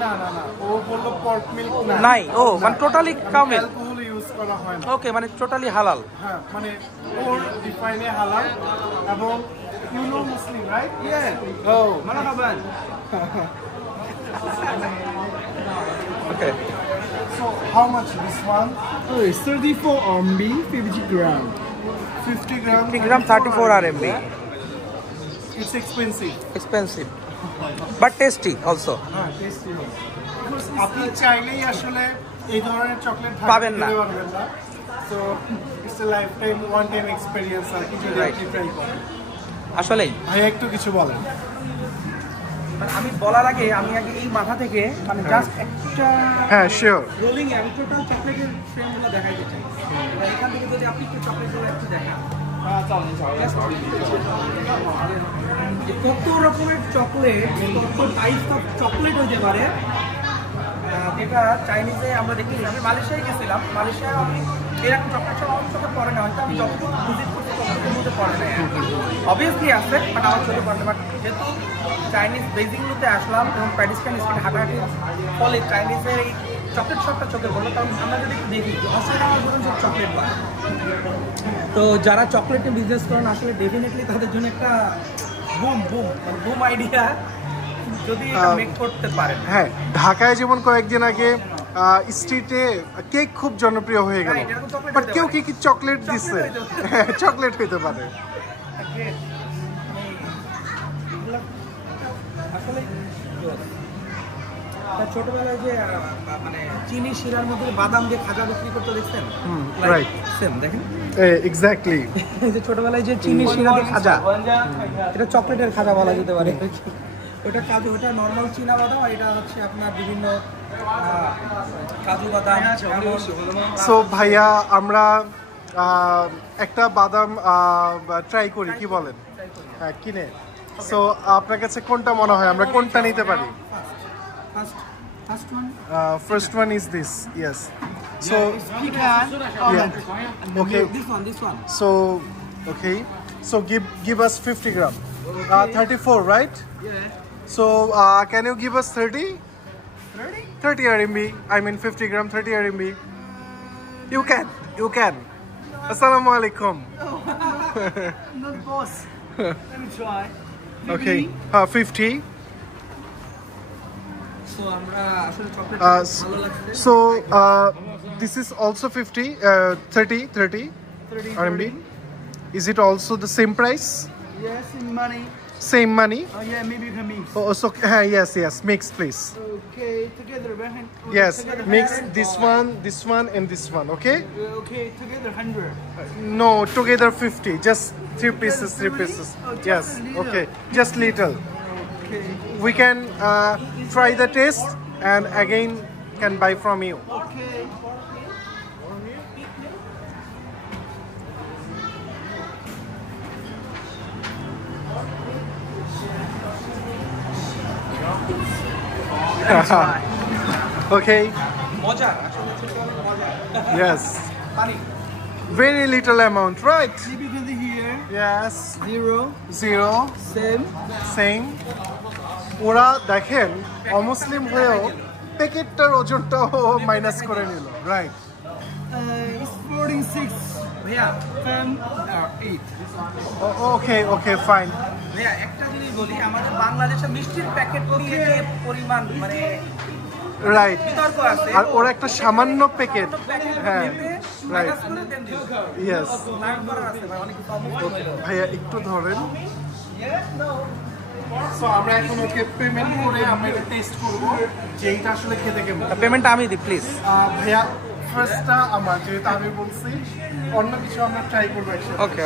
না না না, ও বললো পর্ক মিল্ক নাই, ও মানে totally cow milk. Alcohol use করা হয় না। ওকে, মানে টোটালি হালাল। হ্যাঁ, মানে ওর ডিফাইনে হালাল। এবং you know Muslim, right? Yeah. Oh, Marhaban. Okay, so how much this one? Oh, it's 34 RMB, 50 gram. 50 gram. 50 gram 34 RMB। It's expensive. Expensive but tasty also. হ্যাঁ, টেস্টি। আপনি চাইলেই আসলে এই ধরনের চকলেট পাবেন না। So it's a life time one time experience আর কি, যদি Right. আপনি ট্রাই করেন। আসলেই ভাই একটু কিছু বলেন। আমি বলার আগে আমি আগে এই মাথা থেকে মানে জাস্ট একটা হ্যাঁ, শিওর। রোলিং এ আমি টোটাল চকলেটের ফ্রেমগুলো দেখাইতে চাই। এবার এখান থেকে যদি আপনি একটু চকলেটগুলো একটু দেখান, যে কত রকমের চকলেট, কত টাইপস অফ চকলেট হতে পারে, যেটা চাইনিজে আমরা দেখি। আমি মালয়েশিয়ায় গেছিলাম, মালয়েশিয়ায় আমি এরকম চকলেট সব আমার চোখে পড়ে না, হয়তো আমি যতটুকু ভিজিট করছি ততটুকুর মধ্যে পড়ে না। অবভিয়াসলি আছে বাট আমার চোখে পড়ে না। বাট যেহেতু চাইনিজ বেজিংগুলোতে আসলাম এবং প্যাডিস্টান স্ট্রিট হাঁটাহাঁটির ফলে চাইনিজের এই চকলেট শপটা চোখে পড়লো। কারণ আমরা যদি একটু দেখি অস্ট্রেলিয়ার মতন সব চকলেট বার, তো যারা চকলেটে বিজনেস করেন আসলে ডেফিনেটলি তাদের জন্য একটা বুম আইডিয়া যদি এটা মেক করতে পারেন। হ্যাঁ, ঢাকায় যেমন কয়েকদিন আগে স্ট্রিটে কেক খুব জনপ্রিয় হয়ে গেল, Right, এরকম chocolate বাট হতে কেউ পারে। কি চকলেট দিচ্ছে? চকলেট হইতে পারে। আসলে ছোটবেলায় যে মানে চিনি শিরার মধ্যে বাদাম দিয়ে খাজা বিক্রি করতে দেখছেন? right. সেম দেখেন, এক্স্যাক্টলি। এই যে ছোটবেলায় যে চিনি শিরা দিয়ে খাজা, এটা চকলেটের খাজা বলা যেতে পারে। ওটা কাজু, ওটা নর্মাল চীনা বাদাম, আর এটা হচ্ছে আপনার বিভিন্ন কাজু বাদাম। সো ভাইয়া আমরা একটা বাদাম ট্রাই করি, কি বলেন? হ্যাঁ, কিনে। সো আপনার কাছে কোনটা মনে হয়, আমরা কোনটা নিতে পারি? First one. First one is this, yes. So Pecan. yeah, okay. This one. So okay. So give us 50 gram. 34, right? Yeah. So can you give us 30? 30 RMB. I mean 50 gram, 30 RMB. You can. Assalamu alaikum. Not boss. Let me try. Okay. 50. So আমরা আসলে chocolate ভালো লাগছে। So this is also 50, 30 RMB. Is it also the same price? Yes, in money. Same money? Oh yeah, maybe you can mix. Oh, so yes, mix please. Okay, together, right? Yes, Together, mix 100. this one and this one, okay? Okay, together 100. No, together 50, just three pieces. Oh, just Yes, a little. okay, just little. Okay. We can try the taste and again can buy from you. Okay. Okay, মজা, আসলে ছোটবেলার মজা। yes. পানি। Very little amount, right? Maybe you can see here. Yes, 0. 0, Same. same. ওরা দেখেন অমুসলিম হয়েও প্যাকেটটার ওজনটাও minus করে নিল, রাইট? It's 46. ভাইয়া, 10 or 8. Okay fine. ভাইয়া একটা জিনিস বলি, আমাদের বাংলাদেশে মিষ্টির প্যাকেট নিয়ে যে পরিমাণ মানে রাইট, বিতর্ক আছে, আর ওরা একটা সামান্য প্যাকেট, হ্যাঁ, রাইট, ইয়েস। ভাইয়া একটু ধরেন। সো আমরা এখন ওকে পেমেন্ট করে আমরা এটা টেস্ট করব যে এটা আসলে খেতে কেমন। পেমেন্টটা আমি দিই প্লিজ। ভাইয়া ফার্স্টটা আমার, যেহেতু আমি বলছি, অন্য কিছু আমরা ট্রাই করবো একসাথে। Okay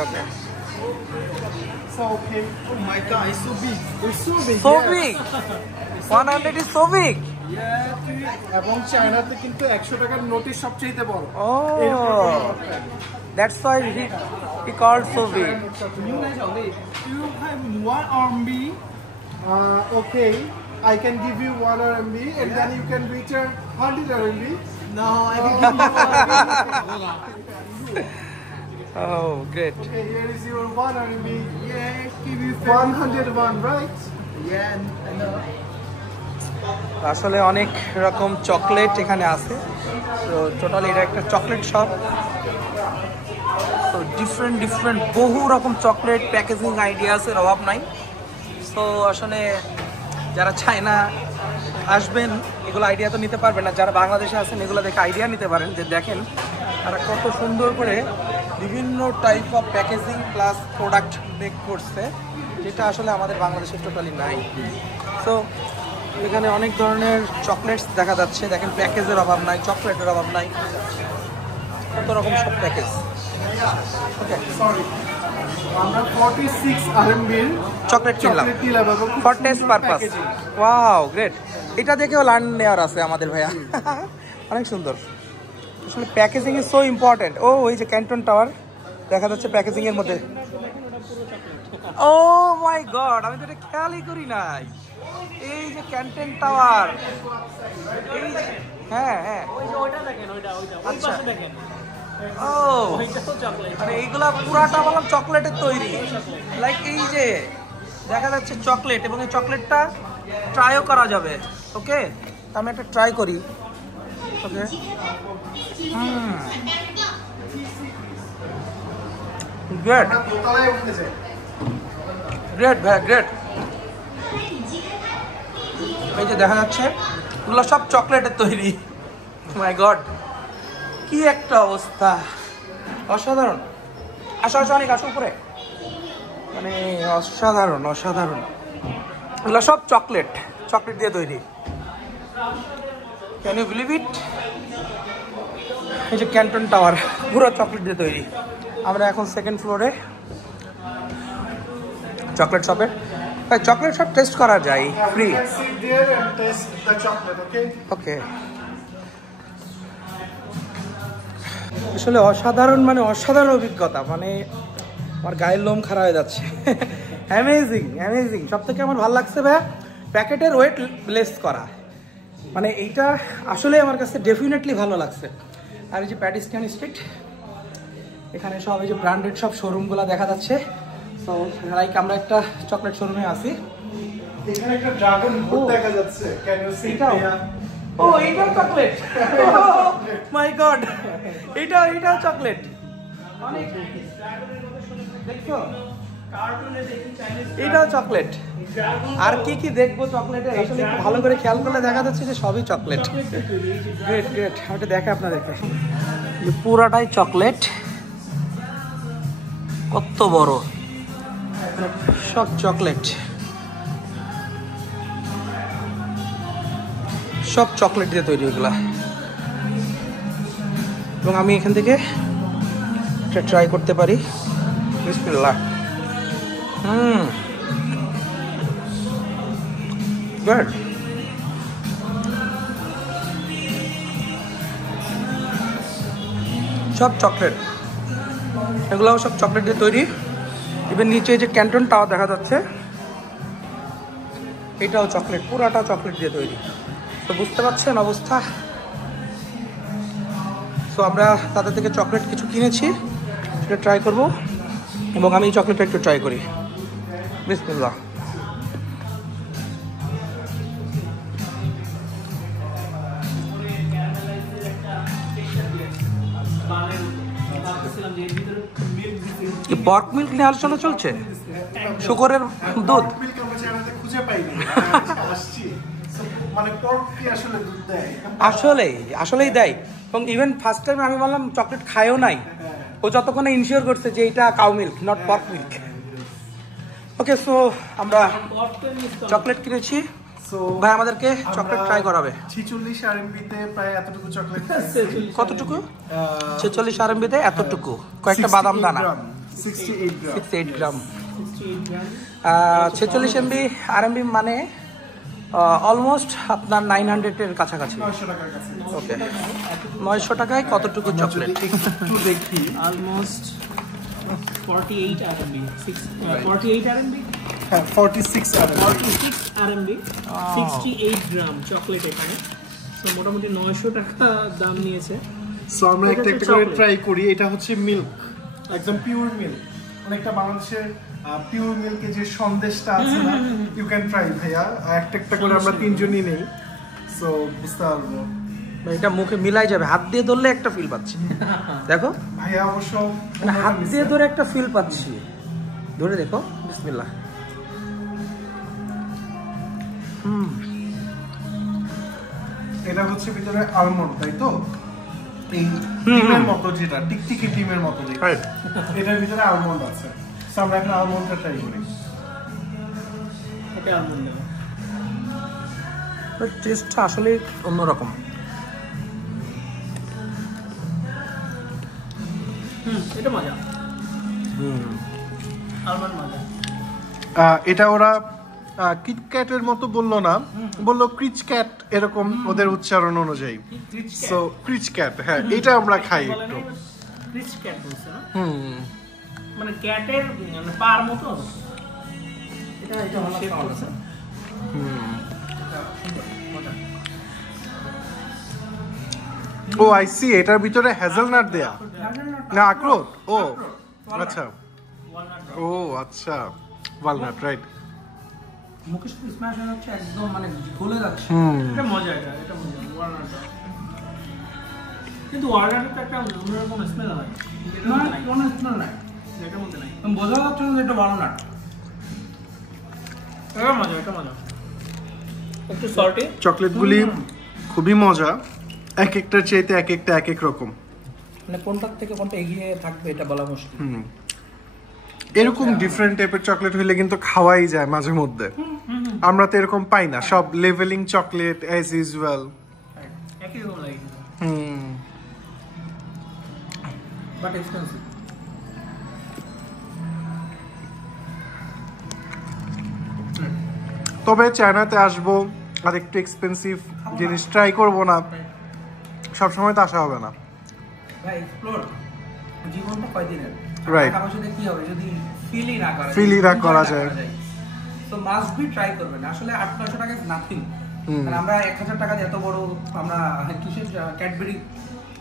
so okay. Oh my god, it's so big. It's so big. so big, 100 is so big. এবং চায়নাতে কিন্তু 100 টাকার নোটিশ সবচেয়ে বড়। Oh, that's why he called so big. You have 1 RMB. Okay, I can give you 1 RMB and then you can return 100 RMB. No, I can give you 1 Oh, great. Okay, here is your 1 RMB. Yeah, give you 101, right? Yeah, I know. আসলে অনেক রকম chocolate এখানে আছে, তো totally এটা একটা chocolate shop. তো different বহু রকম চকলেট প্যাকেজিং আইডিয়াসের অভাব নাই। সো আসলে যারা চায়না আসবেন এগুলো আইডিয়া তো নিতে পারবেন না, যারা বাংলাদেশে আছেন এগুলো দেখে আইডিয়া নিতে পারেন, যে দেখেন তারা কত সুন্দর করে বিভিন্ন type of packaging plus product make করছে, যেটা আসলে আমাদের বাংলাদেশে টোটালি নাই। সো এখানে অনেক ধরনের চকলেটস দেখা যাচ্ছে, দেখেন প্যাকেজের অভাব নাই, চকলেটের অভাব নাই, কত রকম সব প্যাকেজ। ওকে, Sorry. আমরা 46 RMB চকলেট কিনলাম চকলেট নিলাম এবং খুব ফর সুন্দর test purpose. packaging। Wow, great. এটা দেখেও লার্ন নেওয়ার আছে আমাদের ভাইয়া। অনেক সুন্দর। আসলে প্যাকেজিং ইজ সো ইম্পর্টেন্ট। ও, ওই যে ক্যান্টন টাওয়ার দেখা যাচ্ছে প্যাকেজিং এর মধ্যে। ও মাই গড, আমি তো এটা খেয়ালই করি নাই। এই যে ক্যান্টন টাওয়ার, এই যে, হ্যাঁ, আচ্ছা, ও মানে এইগুলা পুরাটা বললাম চকলেটের তৈরি, লাইক এই যে দেখা যাচ্ছে চকলেট, এবং এই চকলেটটা ট্রাইও করা যাবে। ওকে, আমি একটা ট্রাই করি। ওকে, গ্রেট দোতলায় উঠতে যাই। গ্রেট ভাই, গ্রেট। এই যে দেখা যাচ্ছে এগুলো সব চকলেটের তৈরি, মাই গড, কি একটা অবস্থা, অসাধারণ। আসো আসো, অনেক আসো উপরে, মানে অসাধারণ অসাধারণ। এগুলো সব চকলেট, চকলেট দিয়ে তৈরি। Can you believe it? এই যে ক্যান্টন টাওয়ার পুরো চকলেট দিয়ে তৈরি। আমরা এখন সেকেন্ড ফ্লোরে চকলেট শপের। ভাই চকলেট শপ টেস্ট করা যায় free? Sit there and taste the chocolate, okay? ওকে। আসলে অসাধারণ, মানে অসাধারণ অভিজ্ঞতা, মানে আমার গায়ের লোম খারাপ হয়ে যাচ্ছে। Amazing amazing. সব থেকে আমার ভালো লাগছে ভাই প্যাকেটের ওয়েট লেস করা, মানে এইটা আসলে আমার কাছে ডেফিনেটলি ভালো লাগছে। আর এই যে প্যাটিস্টিয়ান স্ট্রিট, এখানে সব এই যে ব্র্যান্ডেড সব শোরুমগুলো দেখা যাচ্ছে। সো লাইক আমরা একটা চকলেট শোরুমে আছি। এখানে একটা ড্রাগন ফ্রুট দেখা যাচ্ছে। Can you see এটাও? it? ও এইটাও চকলেট, মাই গড, এইটাও চকলেট। অনেক দেখছো এইটাও চকলেট। আর কি কি দেখবো চকলেটের, আসলে একটু ভালো করে খেয়াল করলে দেখা যাচ্ছে যে সবই চকলেট। গ্রেট গ্রেট, ওটা দেখে আপনাদেরকে, যে পুরাটাই চকলেট, কত বড়, সব চকলেট, সব চকলেট দিয়ে তৈরি এগুলা। এবং আমি এখান থেকে এটা ট্রাই করতে পারি। বিসমিল্লাহ। গুড। সব চকলেট, এগুলাও সব চকলেট দিয়ে তৈরি। ইভেন নিচে যে ক্যান্টন টাওয়ার দেখা যাচ্ছে, এটাও চকলেট, পুরাটা চকলেট দিয়ে তৈরি। তো বুঝতে পারছেন অবস্থা। সো আমরা তাদের থেকে চকলেট কিছু কিনেছি, সেটা ট্রাই করব, এবং আমি এই চকলেটটা একটু ট্রাই করি। বিসমিল্লাহ। কি পর্ক মিল্ক নেওয়ার জন্য চলছে? শুকরের দুধ? মিল্ক আমরা চ্যানেলে খুঁজে পাইনি, আসছি। মানে পর্ক কি আসলে দুধ দেয়? আসলেই দেয়। এবং ইভেন ফার্স্ট টাইম আমি বললাম চকলেট খায়ও নাই, ও যতক্ষণে ইনশিওর করছে যে এটা cow milk, not pork milk. Okay, so আমরা চকলেট কিনেছি। সো ভাই আমাদেরকে চকলেট ট্রাই করাবে। 46 RMB-তে প্রায় এতটুকু চকলেট। কতটুকু? 46 RMB-তে এতটুকু, কয়েকটা বাদাম দানা। 68 68 গ্রাম। গ্রাম। 46 RMB মানে অলমোস্ট আপনার 900-এর কাছাকাছি। 900 টাকার কাছে। ওকে, 900 টাকায় কতটুকু চকলেট? একটু দেখি। almost 48 RMB, 48 RMB, হ্যাঁ 46 RMB। 46 RMB, 68 গ্রাম চকলেট এখানে। সো মোটামুটি 900 টাকা দাম নিয়েছে। সো আমরা এটা একটা হচ্ছে করে chocolate। ট্রাই করি। এটা হচ্ছে মিল্ক, একদম পিওর মিল্ক। অনেকটা বাংলাদেশের পিওর মিল্কে যে সন্দেশটা আছে না, ইউ ক্যান ট্রাই ভাইয়া। একটা করে আমরা তিনজনই নেই, সো বুঝতে পারবো। এটা মুখে মিলাই যাবে, হাত দিয়ে ধরলে একটা ফিল পাচ্ছি। দেখো ভাইয়া অবশ্য মানে হাত দিয়ে ধরে একটা ফিল পাচ্ছি, ধরে দেখো। বিসমিল্লাহ। এটা হচ্ছে ভিতরে আলমন্ড, তাই তো? এই ডিমের মতো, যেটা টিকটিকি ডিমের মতো দেখতে, Right. এটার ভিতরে আলমন্ড আছে। সো আমরা এখন আলমন্ডটা ট্রাই করি। এটা আলমন্ড। টেস্টটা আসলে অন্যরকম। এটা মজা। আলমন্ড মজা। এটা ওরা কিটক্যাটের মতো বললো না, বললো ক্রিচক্যাট, এরকম ওদের উচ্চারণ অনুযায়ী। সো ক্রিচক্যাট, হ্যাঁ এটা আমরা খাই একটু। রিচ ক্যাট বলছে না, মানে ক্যাটের মানে পার মতো। এটা ভালো শেপ করছে। ও আই সি, এটার ভিতরে হ্যাজেলনাট দেয়া না আখরোট। ও আচ্ছা, ও আচ্ছা, ওয়ালনাট, রাইট। মুখে শুধু স্ম্যাশ হয়ে যাচ্ছে, একদম মানে গলে যাচ্ছে। এটা মজা, এটা মজা। ওয়ালনাটটা কিন্তু ওয়ালনাটের তো একটা অন্যরকম স্মেল হয়। না, কোনো স্মেল নাই, এটার মধ্যে নাই। বোঝা যাচ্ছে না যে এটা ভালো না। এটা মজা, এটা মজা। একটু সল্টি। চকলেটগুলি খুবই মজা, এক একটার চাইতে এক একটা এক এক রকম। মানে কোনটার থেকে কোনটা এগিয়ে থাকবে এটা বলা মুশকিল। এরকম ডিফারেন্ট টাইপের চকলেট হইলে কিন্তু খাওয়াই যায় মাঝে মধ্যে। আমরা তো এরকম পাই না, সব লেভেলিং চকলেট অ্যাজ ইউজুয়াল। একই রকম লাগে বাট এক্সপেন্সিভ। তবে চায়নাতে আসবো আর একটু এক্সপেন্সিভ জিনিস ট্রাই করবো না, সবসময় তো আসা হবে না। ভাই এক্সপ্লোর, জীবনটা কয়দিনের, Right. টাকা পয়সা দিয়ে কি হবে যদি ফিলই না করা যায়, Feel-ই না করা যায়। তো মাস্ট বি ট্রাই করবেন। আসলে 800-900 টাকা ইজ নাথিং। মানে আমরা 1000 টাকা দিয়ে এত বড় আমরা কিসের ক্যাডবেরি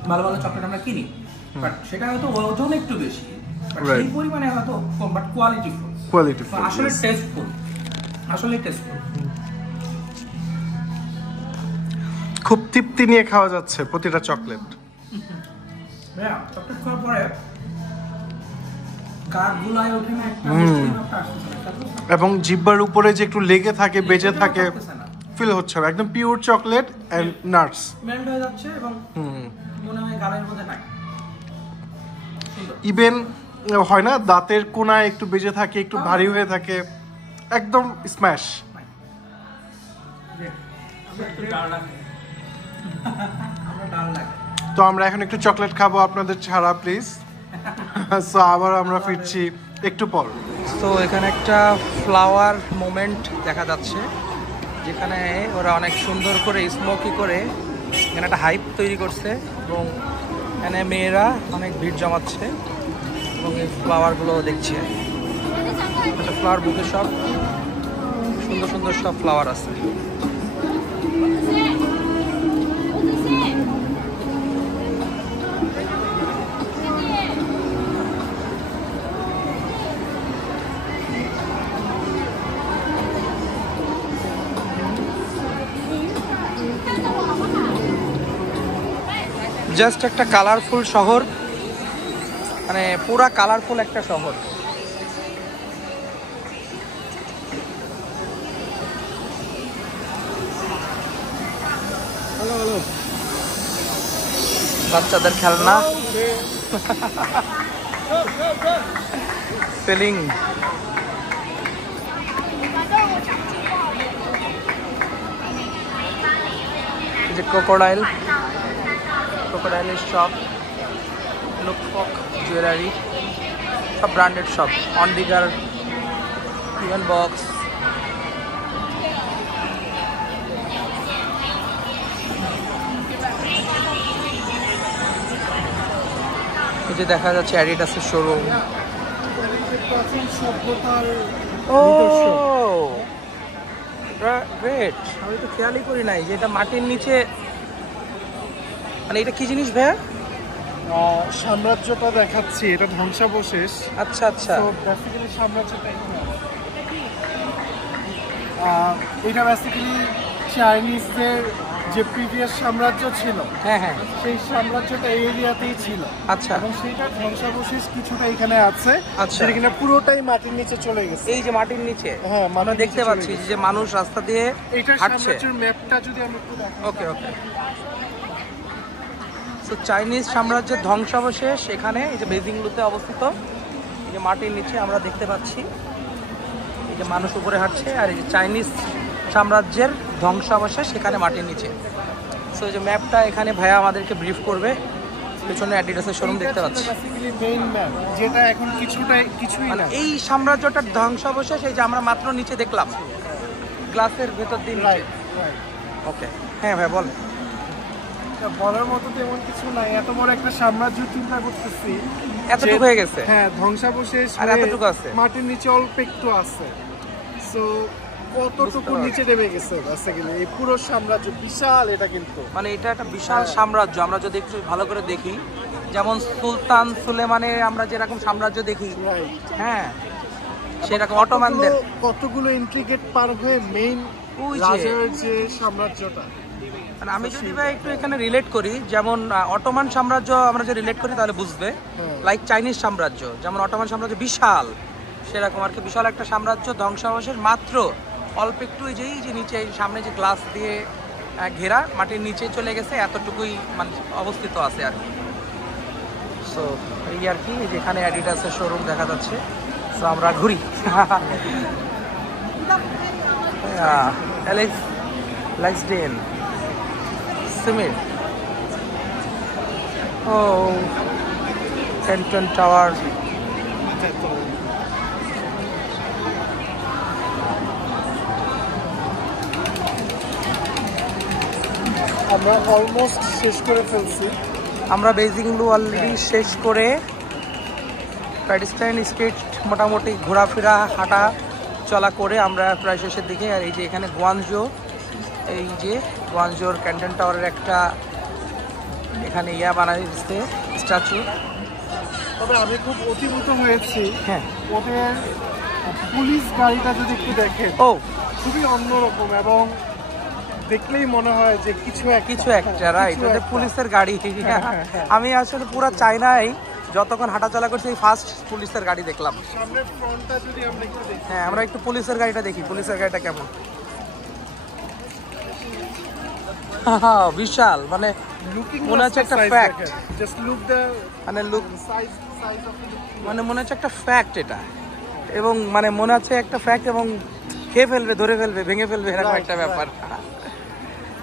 ভালো ভালো চকলেট আমরা কিনি, বাট সেটা হয়তো ওজন একটু বেশি, বাট Right. সেই পরিমাণে হয়তো কম, বাট কোয়ালিটি ফুল। কোয়ালিটি আসলে টেস্টফুল, আসলে টেস্টফুল। খুব তৃপ্তি নিয়ে খাওয়া যাচ্ছে প্রতিটা চকলেট। ভাইয়া চকলেট খাওয়ার পরে গাছ গুলায় ওঠে না একটা মিষ্টি ভাবটা আসছে না, এবং জিহ্বার উপরে যে একটু লেগে থাকে, বেজে থাকে, থাকতেছে না, ফিল হচ্ছে না। একদম pure chocolate and nuts. Melt হয়ে যাচ্ছে এবং মনে হয় গালের মধ্যে নাই। ইভেন হয় না দাঁতের কোনায় একটু বেজে থাকে, একটু ভারী হয়ে থাকে, একদম স্ম্যাশ। আমরা ডাল লাগে। তো আমরা এখন একটু চকলেট খাবো আপনাদের ছাড়া, প্লিজ। সো আবার আমরা ফিরছি একটু পর। তো এখানে একটা ফ্লাওয়ার মোমেন্ট দেখা যাচ্ছে, যেখানে ওরা অনেক সুন্দর করে স্মোকি করে এখানে একটা হাইপ তৈরি করছে এবং এখানে মেয়েরা অনেক ভিড় জমাচ্ছে এবং এই ফ্লাওয়ারগুলো দেখছে। আচ্ছা, ফ্লাওয়ার বুকে সব সুন্দর সুন্দর সব ফ্লাওয়ার আছে। জাস্ট একটা কালারফুল শহর, মানে পুরা কালারফুল একটা শহর। বাচ্চাদের খেলনা, সেলিং, যে ক্রোকোডাইল, ক্রোকোডাইলের শপ, লুকফক জুয়েলারি, সব ব্র্যান্ডেড শপ, অনডিগার, ইভেন বক্স। এই যে দেখা যাচ্ছে অ্যাডিডাসের শোরুম। ও গ্রেট, আমি তো খেয়ালই করি নাই যে এটা মাটির নিচে। মানে এটা কি জিনিস ভাইয়া? সাম্রাজ্যটা দেখাচ্ছি, এটা ধ্বংসাবশেষ। আচ্ছা আচ্ছা, তো বেসিক্যালি সাম্রাজ্যটা এখানে আছে। এটা বেসিক্যালি চাইনিজদের যে প্রিভিয়াস সাম্রাজ্য ছিল, হ্যাঁ হ্যাঁ, সেই সাম্রাজ্যটা এই এরিয়াতেই ছিল। আচ্ছা। এবং সেটার ধ্বংসাবশেষ কিছুটা এখানে আছে, আচ্ছা। সেটা কিনা পুরোটাই মাটির নিচে চলে গেছে। এই যে মাটির নিচে, হ্যাঁ, আমরা মাটির দেখতে নিচে পাচ্ছি চলে গেছে। যে মানুষ রাস্তা দিয়ে এইটার হাঁটছে। সাম্রাজ্যের ম্যাপটা যদি আমরা একটু দেখাই। ওকে ওকে। তো চাইনিজ সাম্রাজ্যের ধ্বংসাবশেষ এখানে এই যে বেজিং লুতে অবস্থিত। এই যে মাটির নিচে আমরা দেখতে পাচ্ছি এই যে মানুষ উপরে হাঁটছে, আর এই যে চাইনিজ সাম্রাজ্যের ধ্বংসাবশেষ এখানে মাটির নিচে। সো এই যে ম্যাপটা এখানে ভাইয়া আমাদেরকে ব্রিফ করবে। পেছনে অ্যাডিডাসের শোরুম দেখতে পাচ্ছি। বেসিক্যালি মেইন ম্যাপ, যেটা এখন কিছুই মানে না। এই সাম্রাজ্যটার ধ্বংসাবশেষ এই যে আমরা মাত্র নিচে দেখলাম, গ্লাসের ভেতর দিয়ে নিচে। ওকে, হ্যাঁ ভাই বল। বলার মতো তেমন কিছু নাই, এত বড় একটা সাম্রাজ্য চিন্তা করতেছি, এতটুকু হয়ে গেছে, হ্যাঁ ধ্বংসাবশেষ আর হয়ে এতটুকু আছে। মাটির নিচে অল্প একটু আছে। সো কতটুকু বুঝতে নিচে নেমে গেছে বেসিক্যালি এই পুরো সাম্রাজ্য, বিশাল এটা কিন্তু। মানে এটা একটা বিশাল সাম্রাজ্য। আমরা যদি একটু ভালো করে দেখি, যেমন সুলতান সুলেমানের আমরা যেরকম সাম্রাজ্য দেখি, Right. হ্যাঁ সেরকম অটোমানদের কতগুলো ইন্ট্রিগেট পার হয়ে মেইন ওই যে- রাজার যে সাম্রাজ্যটা। মানে আমি যদি ভাই একটু এখানে রিলেট করি, যেমন অটোমান সাম্রাজ্য আমরা যে রিলেট করি তাহলে বুঝবে, লাইক চাইনিজ সাম্রাজ্য যেমন অটোমান সাম্রাজ্য বিশাল, সেরকম আর কি বিশাল একটা সাম্রাজ্য ধ্বংসাবশেষ মাত্র অল্প একটু। এই যে নিচে এই সামনে যে গ্লাস দিয়ে ঘেরা, মাটির নিচে চলে গেছে, এতটুকুই মানে অবস্থিত আছে আর কি। সো এই আর কি, যেখানে অ্যাডিডাসের শোরুম দেখা যাচ্ছে। সো আমরা ঘুরি। Laxdale, Simit, oh, Kenton Tower. আমরা অলমোস্ট শেষ করে ফেলছি। আমরা বেজিং ব্লু অলরেডি শেষ করে পেডিস্ট্রিয়ান স্ট্রিট মোটামুটি ঘোরাফেরা হাঁটা চলা করে আমরা প্রায় শেষের দিকে। আর এই যে এখানে গুয়াংজো, এই যে গুয়াংজোর ক্যান্টন টাওয়ারের একটা এখানে বানাই দিচ্ছে স্ট্যাচু। তবে আমি খুব অতিভূত হয়েছি, হ্যাঁ, ওদের পুলিশ গাড়িটা যদি একটু দেখেন, ও খুবই অন্যরকম এবং দেখলেই মনে হয় যে কিছু একটা রাইট, ওদের পুলিশের গাড়ি। আমি আসলে পুরো চায়নায় যতক্ষণ হাঁটাচলা করছি ফার্স্ট পুলিশের গাড়ি দেখলাম। সামনের ফ্রন্টটা যদি আমরা একটু দেখি, হ্যাঁ, আমরা একটু পুলিশের গাড়িটা দেখি, পুলিশের গাড়িটা কেমন। বিশাল, মানে মনে হচ্ছে একটা ফ্যাক্ট, জাস্ট লুক দ্য মানে লুক, সাইজ অফ মানে মনে হচ্ছে একটা ফ্যাক্ট এটা, এবং মানে মনে হচ্ছে একটা ফ্যাক্ট এবং খেয়ে ফেলবে, ধরে ফেলবে, ভেঙে ফেলবে, এরকম একটা ব্যাপার।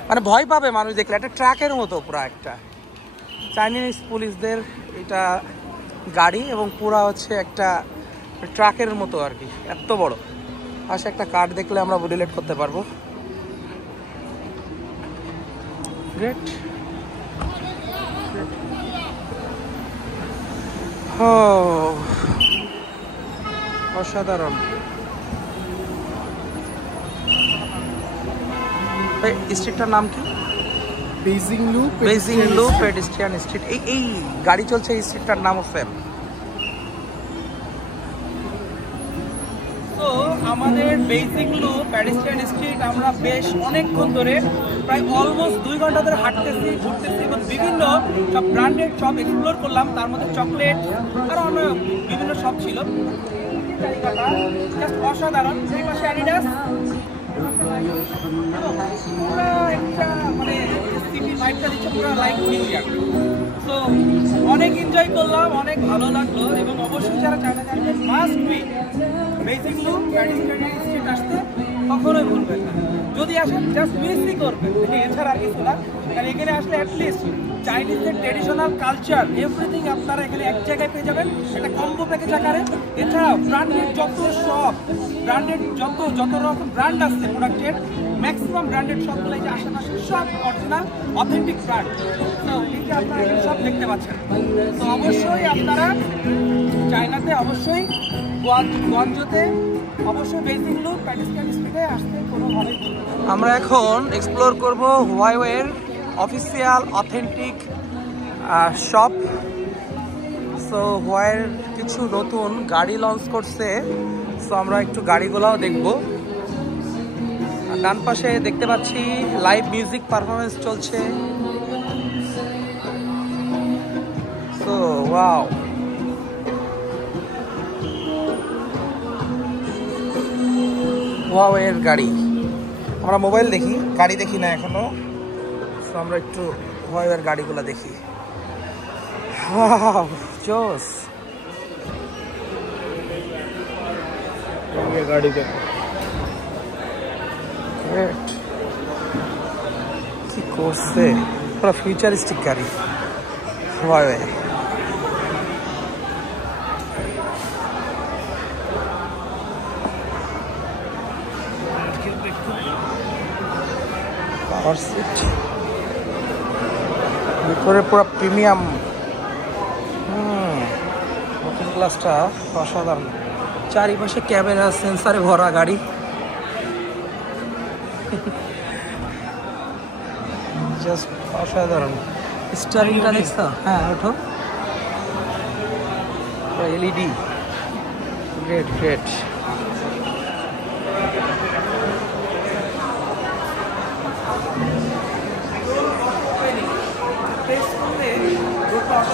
মানে ভয় পাবে মানুষ দেখলে, একটা ট্রাকের মতো পুরো একটা চাইনিজ পুলিশদের এটা গাড়ি, এবং পুরা হচ্ছে একটা ট্রাকের মতো আর কি, এত বড়। পাশে একটা কার্ড দেখলে আমরা রিলেট করতে পারবো। গ্রেট। অসাধারণ। স্ট্রিটটার নাম কি? বেজিং লু পেডিস্ট্রিয়ান স্ট্রিট। এই গাড়ি চলছে এই স্ট্রিটটার নামও সেম। তো আমাদের বেজিং লু পেডিস্ট্রিয়ান স্ট্রিট আমরা বেশ অনেকক্ষণ ধরে, প্রায় অলমোস্ট 2 ঘন্টা ধরে হাঁটতেছি, ঘুরতেছি এবং বিভিন্ন সব ব্র্যান্ডেড শপ এক্সপ্লোর করলাম। তার মধ্যে চকলেট আর অন্য বিভিন্ন শপ ছিল। জাস্ট অসাধারণ। এই পাশে অ্যাডিডাস, পুরো একটা মানে সিটি ভাইবটা দিচ্ছে, পুরো লাইক নিউ ইয়র্ক। সো অনেক এনজয় করলাম, অনেক ভালো লাগলো, এবং অবশ্যই যারা চায়না যাবেন মাস্ট বি বেজিং লু পেডিস্ট্রিয়ান স্ট্রিট আসতে কখনোই ভুলবেন না। যদি আসেন জাস্ট মিসই করবেন, এছাড়া আর কিছু না। কারণ এখানে আসলে অ্যাটলিস্ট চাইনিজের ট্রেডিশনাল কালচার এভরিথিং আপনারা এখানে এক জায়গায় পেয়ে যাবেন, একটা কম্বো প্যাকেজ আকারে। এছাড়াও ব্র্যান্ডেড যত শপ, ব্র্যান্ডেড যত রকম ব্র্যান্ড আছে প্রোডাক্টের, ম্যাক্সিমাম ব্র্যান্ডেড শপগুলো যে আশেপাশে সব অরিজিনাল অথেন্টিক ব্র্যান্ড। তো এই যে আপনারা এখানে সব দেখতে পাচ্ছেন। তো অবশ্যই আপনারা চায়নাতে, অবশ্যই গুয়াংজোতে, অবশ্যই বেজিং লু পেডিস্ট্রিয়ান স্ট্রিটে আসতে কোনোভাবেই ভুলবেন না। আমরা এখন এক্সপ্লোর করব হুয়াওয়ের অফিসিয়াল অথেন্টিক শপ। সো হুয়াওয়ের কিছু নতুন গাড়ি লঞ্চ করছে, সো আমরা একটু গাড়িগুলোও দেখব। ডান পাশে দেখতে পাচ্ছি লাইভ মিউজিক পারফরমেন্স চলছে। সো ওয়াও, হুয়াওয়ের গাড়ি। আমরা মোবাইল দেখি, গাড়ি দেখি না এখনো। সো আমরা একটু হুয়াওয়ের গাড়িগুলো দেখি। ওয়াও, জোস। গাড়ি দেখো, গ্রেট। কি করছে, পুরো ফিউচারিস্টিক গাড়ি হুয়াওয়ে। পাওয়ার সিট, ভিতরে পুরো প্রিমিয়াম। নতুন ক্লাসটা অসাধারণ। চারিপাশে ক্যামেরা সেন্সারে ভরা গাড়ি। জাস্ট অসাধারণ। স্টারিংটা দেখছ? হ্যাঁ, ওঠো। LED, great great.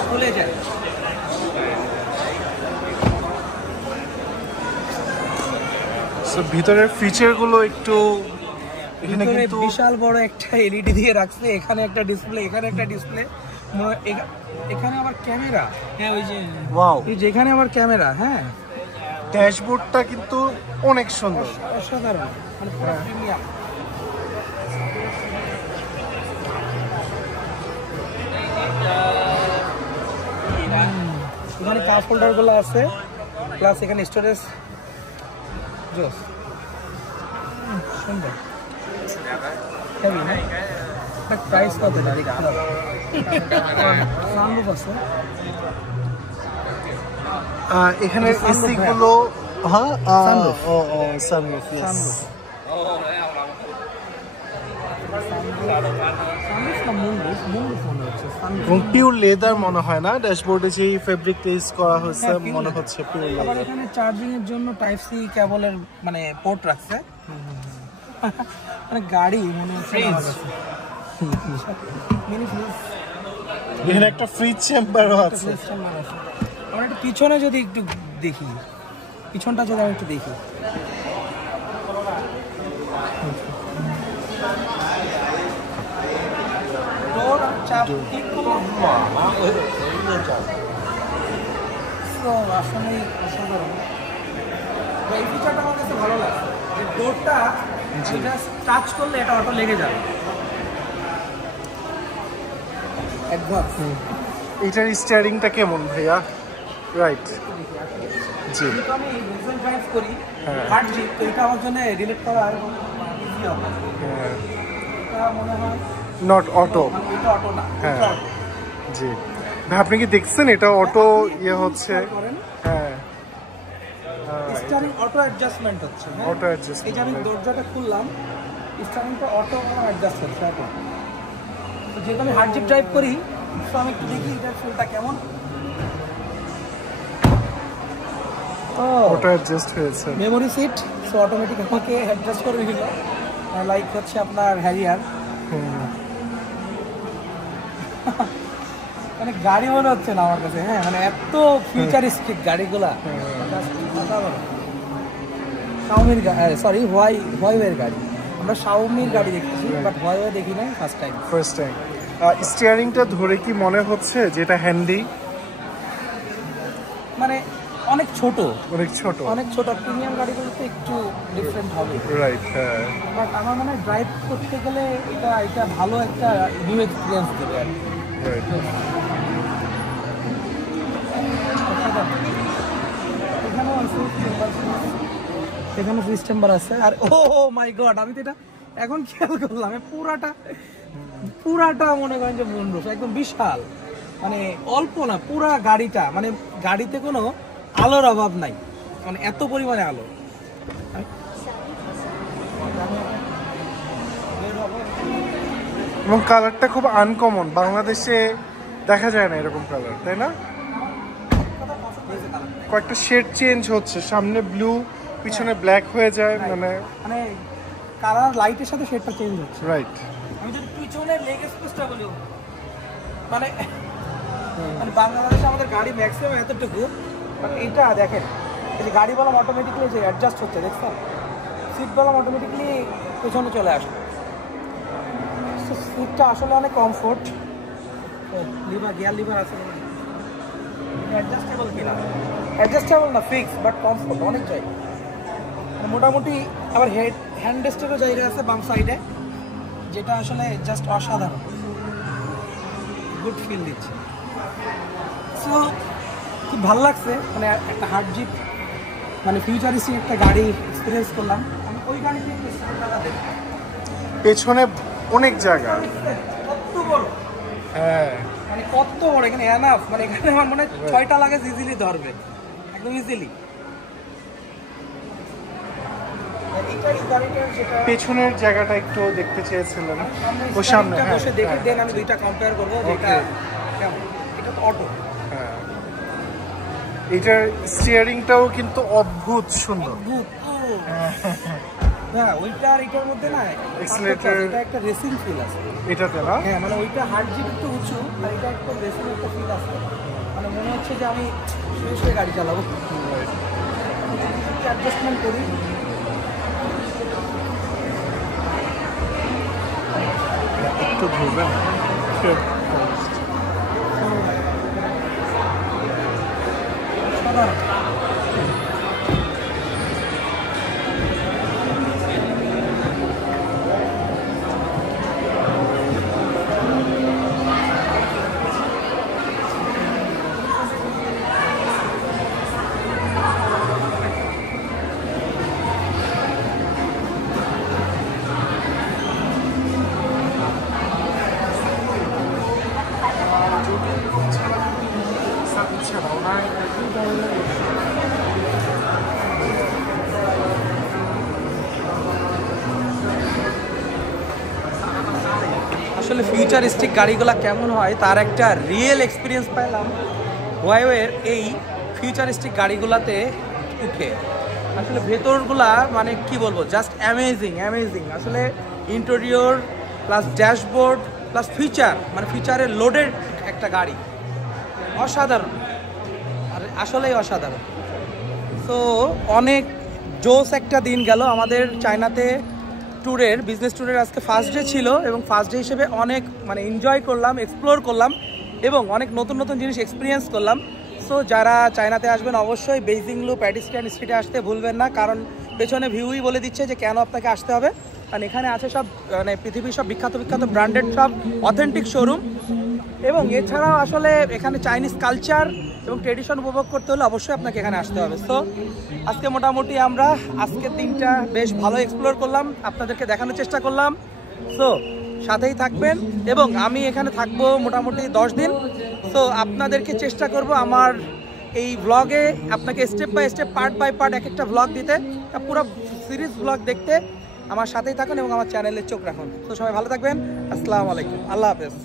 খুলে যায়। ভিতরের ফিচারগুলো একটু এখানে ভিতরে কিন্তু বিশাল বড় একটা এলইডি দিয়ে রাখছে, এখানে একটা ডিসপ্লে, এখানে একটা ডিসপ্লে, এখানে আবার ক্যামেরা। হ্যাঁ ওই যে ওয়াও, এই যেখানে আবার ক্যামেরা। হ্যাঁ, ড্যাশবোর্ডটা কিন্তু অনেক সুন্দর। অসাধারণ, মানে পুরো প্রিমিয়াম। এখানে কাপ হোল্ডার গুলো আছে, প্লাস এখানে স্টোরেজ। জোস, সুন্দর, হেভি না? প্রাইস কত এটা দেখতে হবে। সানরুফ আছে এখানে sunroof এসি গুলো, হ্যাঁ Sunroof. Sunroof, sunroof. সানরুফ না মুনরুফ? মুনরুফ মনে হচ্ছে। সানরুফ। এবং পিওর লেদার মনে হয় না, ড্যাশবোর্ডে যে ফেব্রিক ইউজ করা হয়েছে হ্যাঁ, pure মনে leather। হচ্ছে পিওর আবার লেদার। এখানে চার্জিং এর জন্য টাইপ সি কেবলের মানে পোর্ট রাখছে। মানে গাড়ি মনে হচ্ছে আমার কাছে। মিনি ফ্রিজ, এখানে একটা ফ্রিজ চেম্বারও আছে। ফ্রিজ চেম্বার আছে। আমরা একটু পিছনে যদি একটু দেখি, পিছনটা যদি আমি একটু দেখি। ডোর আর চাপ ঠিক করলে আসলে অসাধারণ। এই ফিচারটা আমার কাছে ভালো লাগে, যে ডোরটা যেটা টাচ করলে এটা অটো লেগে যাবে। অ্যাডভান্স। এটার স্টিয়ারিংটা কেমন ভাইয়া? রাইট, জি। যেহেতু আমি ডিজেল ড্রাইভ করি, হ্যাঁ। হার্ড জিপ, তো এটা আমার জন্য রিলেট করা এবং ইজি হবে। এটা মনে হয় নট অটো, মানে এটা অটো না, হ্যাঁ। এটা auto। জি ভাই, আপনি কি দেখছেন এটা অটো ইয়ে হচ্ছে? করেন হ্যাঁ, স্টিয়ারিং অটো অ্যাডজাস্টমেন্ট হচ্ছে। হ্যাঁ? Auto adjust. এই যে আমি দরজাটা খুললাম, স্টিয়ারিংটা অটো অ্যাডজাস্ট হচ্ছে এখন। তো যেহেতু আমি হার্ড জিপ ড্রাইভ করি, তো আমি একটু দেখি এটার ফিলটা কেমন। অটো অ্যাডজাস্ট হয়েছে। মেমোরি সিট, সো অটোমেটিক আমাকে অ্যাডজাস্ট করে দিল, লাইক হচ্ছে আপনার হ্যারিয়ার। মানে গাড়ি মনে হচ্ছে না আমার কাছে। হ্যাঁ, মানে এত ফিউচারিস্টিক গাড়িগুলা। শাওমির সরি হোয়াইওয়ের গাড়ি। আমরা শাওমির গাড়ি দেখতেছি, বাট হোয়াইওয়ে দেখি নাই, ফার্স্ট টাইম। First time. স্টিয়ারিংটা ধরে কি মনে হচ্ছে যেটা হ্যান্ডি? মানে অনেক ছোট, অনেক ছোট। অনেক ছোট। প্রিমিয়াম গাড়িগুলোতে একটু ডিফারেন্ট হবে, রাইট, হ্যাঁ। বাট আমার মনে হয় ড্রাইভ করতে গেলে এটা ভালো একটা নিউ এক্সপিরিয়েন্স দেবে আর কি। রাইট। এখানেও আছে এখানে ফ্রিজ চেম্বার আছে। আর ও মাই গড, আমি তো এটা এখন খেয়াল করলাম, পুরাটা মনে করেন যে মুনরুফ, একদম বিশাল। মানে অল্প না, পুরা গাড়িটা, মানে গাড়িতে কোনো আলোর অভাব নাই, মানে এত পরিমাণে আলো। এবং কালারটা খুব আনকমন, বাংলাদেশে দেখা যায় না এরকম কালার, তাই না? কয়েকটা শেড চেঞ্জ হচ্ছে, সামনে ব্লু, পিছনে ব্ল্যাক হয়ে যায়, মানে কালার লাইটের সাথে শেডটা চেঞ্জ হচ্ছে। রাইট। আমি যদি পিছনে লেগ স্পেসটা বলি, মানে বাংলাদেশে আমাদের গাড়ি ম্যাক্সিমাম এতটুকু, বাট এটা দেখেন, এই যে গাড়ি বললাম অটোমেটিকলি যে অ্যাডজাস্ট হচ্ছে, দেখছেন? সিট বললাম অটোমেটিকলি পেছনে চলে আসে। সিটটা আসলে অনেক কমফোর্ট। গিয়ার লিভার আছে, অ্যাডজাস্টেবল কিনা? অ্যাডজাস্টেবল না, ফিক্স, বাট কমফোর্ট অনেক জায়গা। মোটামুটি আবার হ্যান্ড রেস্টেরও জায়গা আছে বাম সাইডে, যেটা আসলে জাস্ট অসাধারণ, গুড ফিল দিচ্ছে। সো খুব ভালো লাগছে, মানে একটা হার্ড জিপ, মানে ফিউচারিস্টিক একটা গাড়ি এক্সপিরিয়েন্স করলাম। আমি ওই গাড়িতে পেছনে অনেক জায়গা, কত বড়, হ্যাঁ, মানে কত বড়, এখানে এনাফ, মানে এখানে আমার মনে হয় 6টা লাগেজ ইজিলি ধরবে, একদম ইজিলি। পেছনের জায়গাটা একটু দেখতে চেয়েছিলাম, ও সামনে বসে দেখে দেন আমি দুইটা কম্পেয়ার করবো, যেটা কেমন। এটা তো অটো, হ্যাঁ। এটার স্টিয়ারিংটাও কিন্তু অদ্ভুত সুন্দর। হ্যাঁ, ওইটা আর এটার মধ্যে না Accelerator, এটা একটা রেসিং ফিল আছে এটাতে না? হ্যাঁ, মানে ওইটা হার্ড জিপ একটু উঁচু, আর এটা একটা রেসিং একটা ফিল আছে, মানে মনে হচ্ছে যে আমি শুয়ে গাড়ি চালাবো। অ্যাডজাস্টমেন্ট করি, একটু ঘুরবেন। আসলে ফিউচারিস্টিক গাড়িগুলো কেমন হয় তার একটা রিয়েল এক্সপিরিয়েন্স পেলাম ওয়াইওয়ের এই ফিউচারিস্টিক গাড়িগুলাতে উঠে। আসলে ভেতরগুলা মানে কি বলবো, জাস্ট অ্যামেজিং অ্যামেজিং। আসলে interior plus dashboard plus feature, মানে ফিচারের লোডেড একটা গাড়ি, অসাধারণ, আর আসলেই অসাধারণ। তো অনেক জোস একটা দিন গেল আমাদের চায়নাতে ট্যুরের, বিজনেস ট্যুরের আজকে ফার্স্ট ডে ছিল এবং ফার্স্ট ডে হিসেবে অনেক মানে এনজয় করলাম, এক্সপ্লোর করলাম এবং অনেক নতুন নতুন জিনিস এক্সপিরিয়েন্স করলাম। সো যারা চায়নাতে আসবেন অবশ্যই বেইজিং লু পেডিস্ট্রিয়ান স্ট্রিটে আসতে ভুলবেন না, কারণ পেছনে ভিউই বলে দিচ্ছে যে কেন আপনাকে আসতে হবে। কারণ এখানে আছে সব মানে পৃথিবীর সব বিখ্যাত বিখ্যাত ব্র্যান্ডেড সব অথেন্টিক শোরুম, এবং এছাড়াও আসলে এখানে চাইনিজ কালচার এবং ট্রেডিশন উপভোগ করতে হলে অবশ্যই আপনাকে এখানে আসতে হবে। সো আজকে মোটামুটি আমরা আজকের দিনটা বেশ ভালো এক্সপ্লোর করলাম, আপনাদেরকে দেখানোর চেষ্টা করলাম। সো সাথেই থাকবেন এবং আমি এখানে থাকবো মোটামুটি 10 দিন। সো আপনাদেরকে চেষ্টা করব আমার এই ব্লগে আপনাকে step by step part by part এক একটা ব্লগ দিতে, পুরো সিরিজ ব্লগ দেখতে আমার সাথেই থাকুন এবং আমার চ্যানেলে চোখ রাখুন। তো সবাই ভালো থাকবেন, আসসালামু আলাইকুম, আল্লাহ হাফেজ।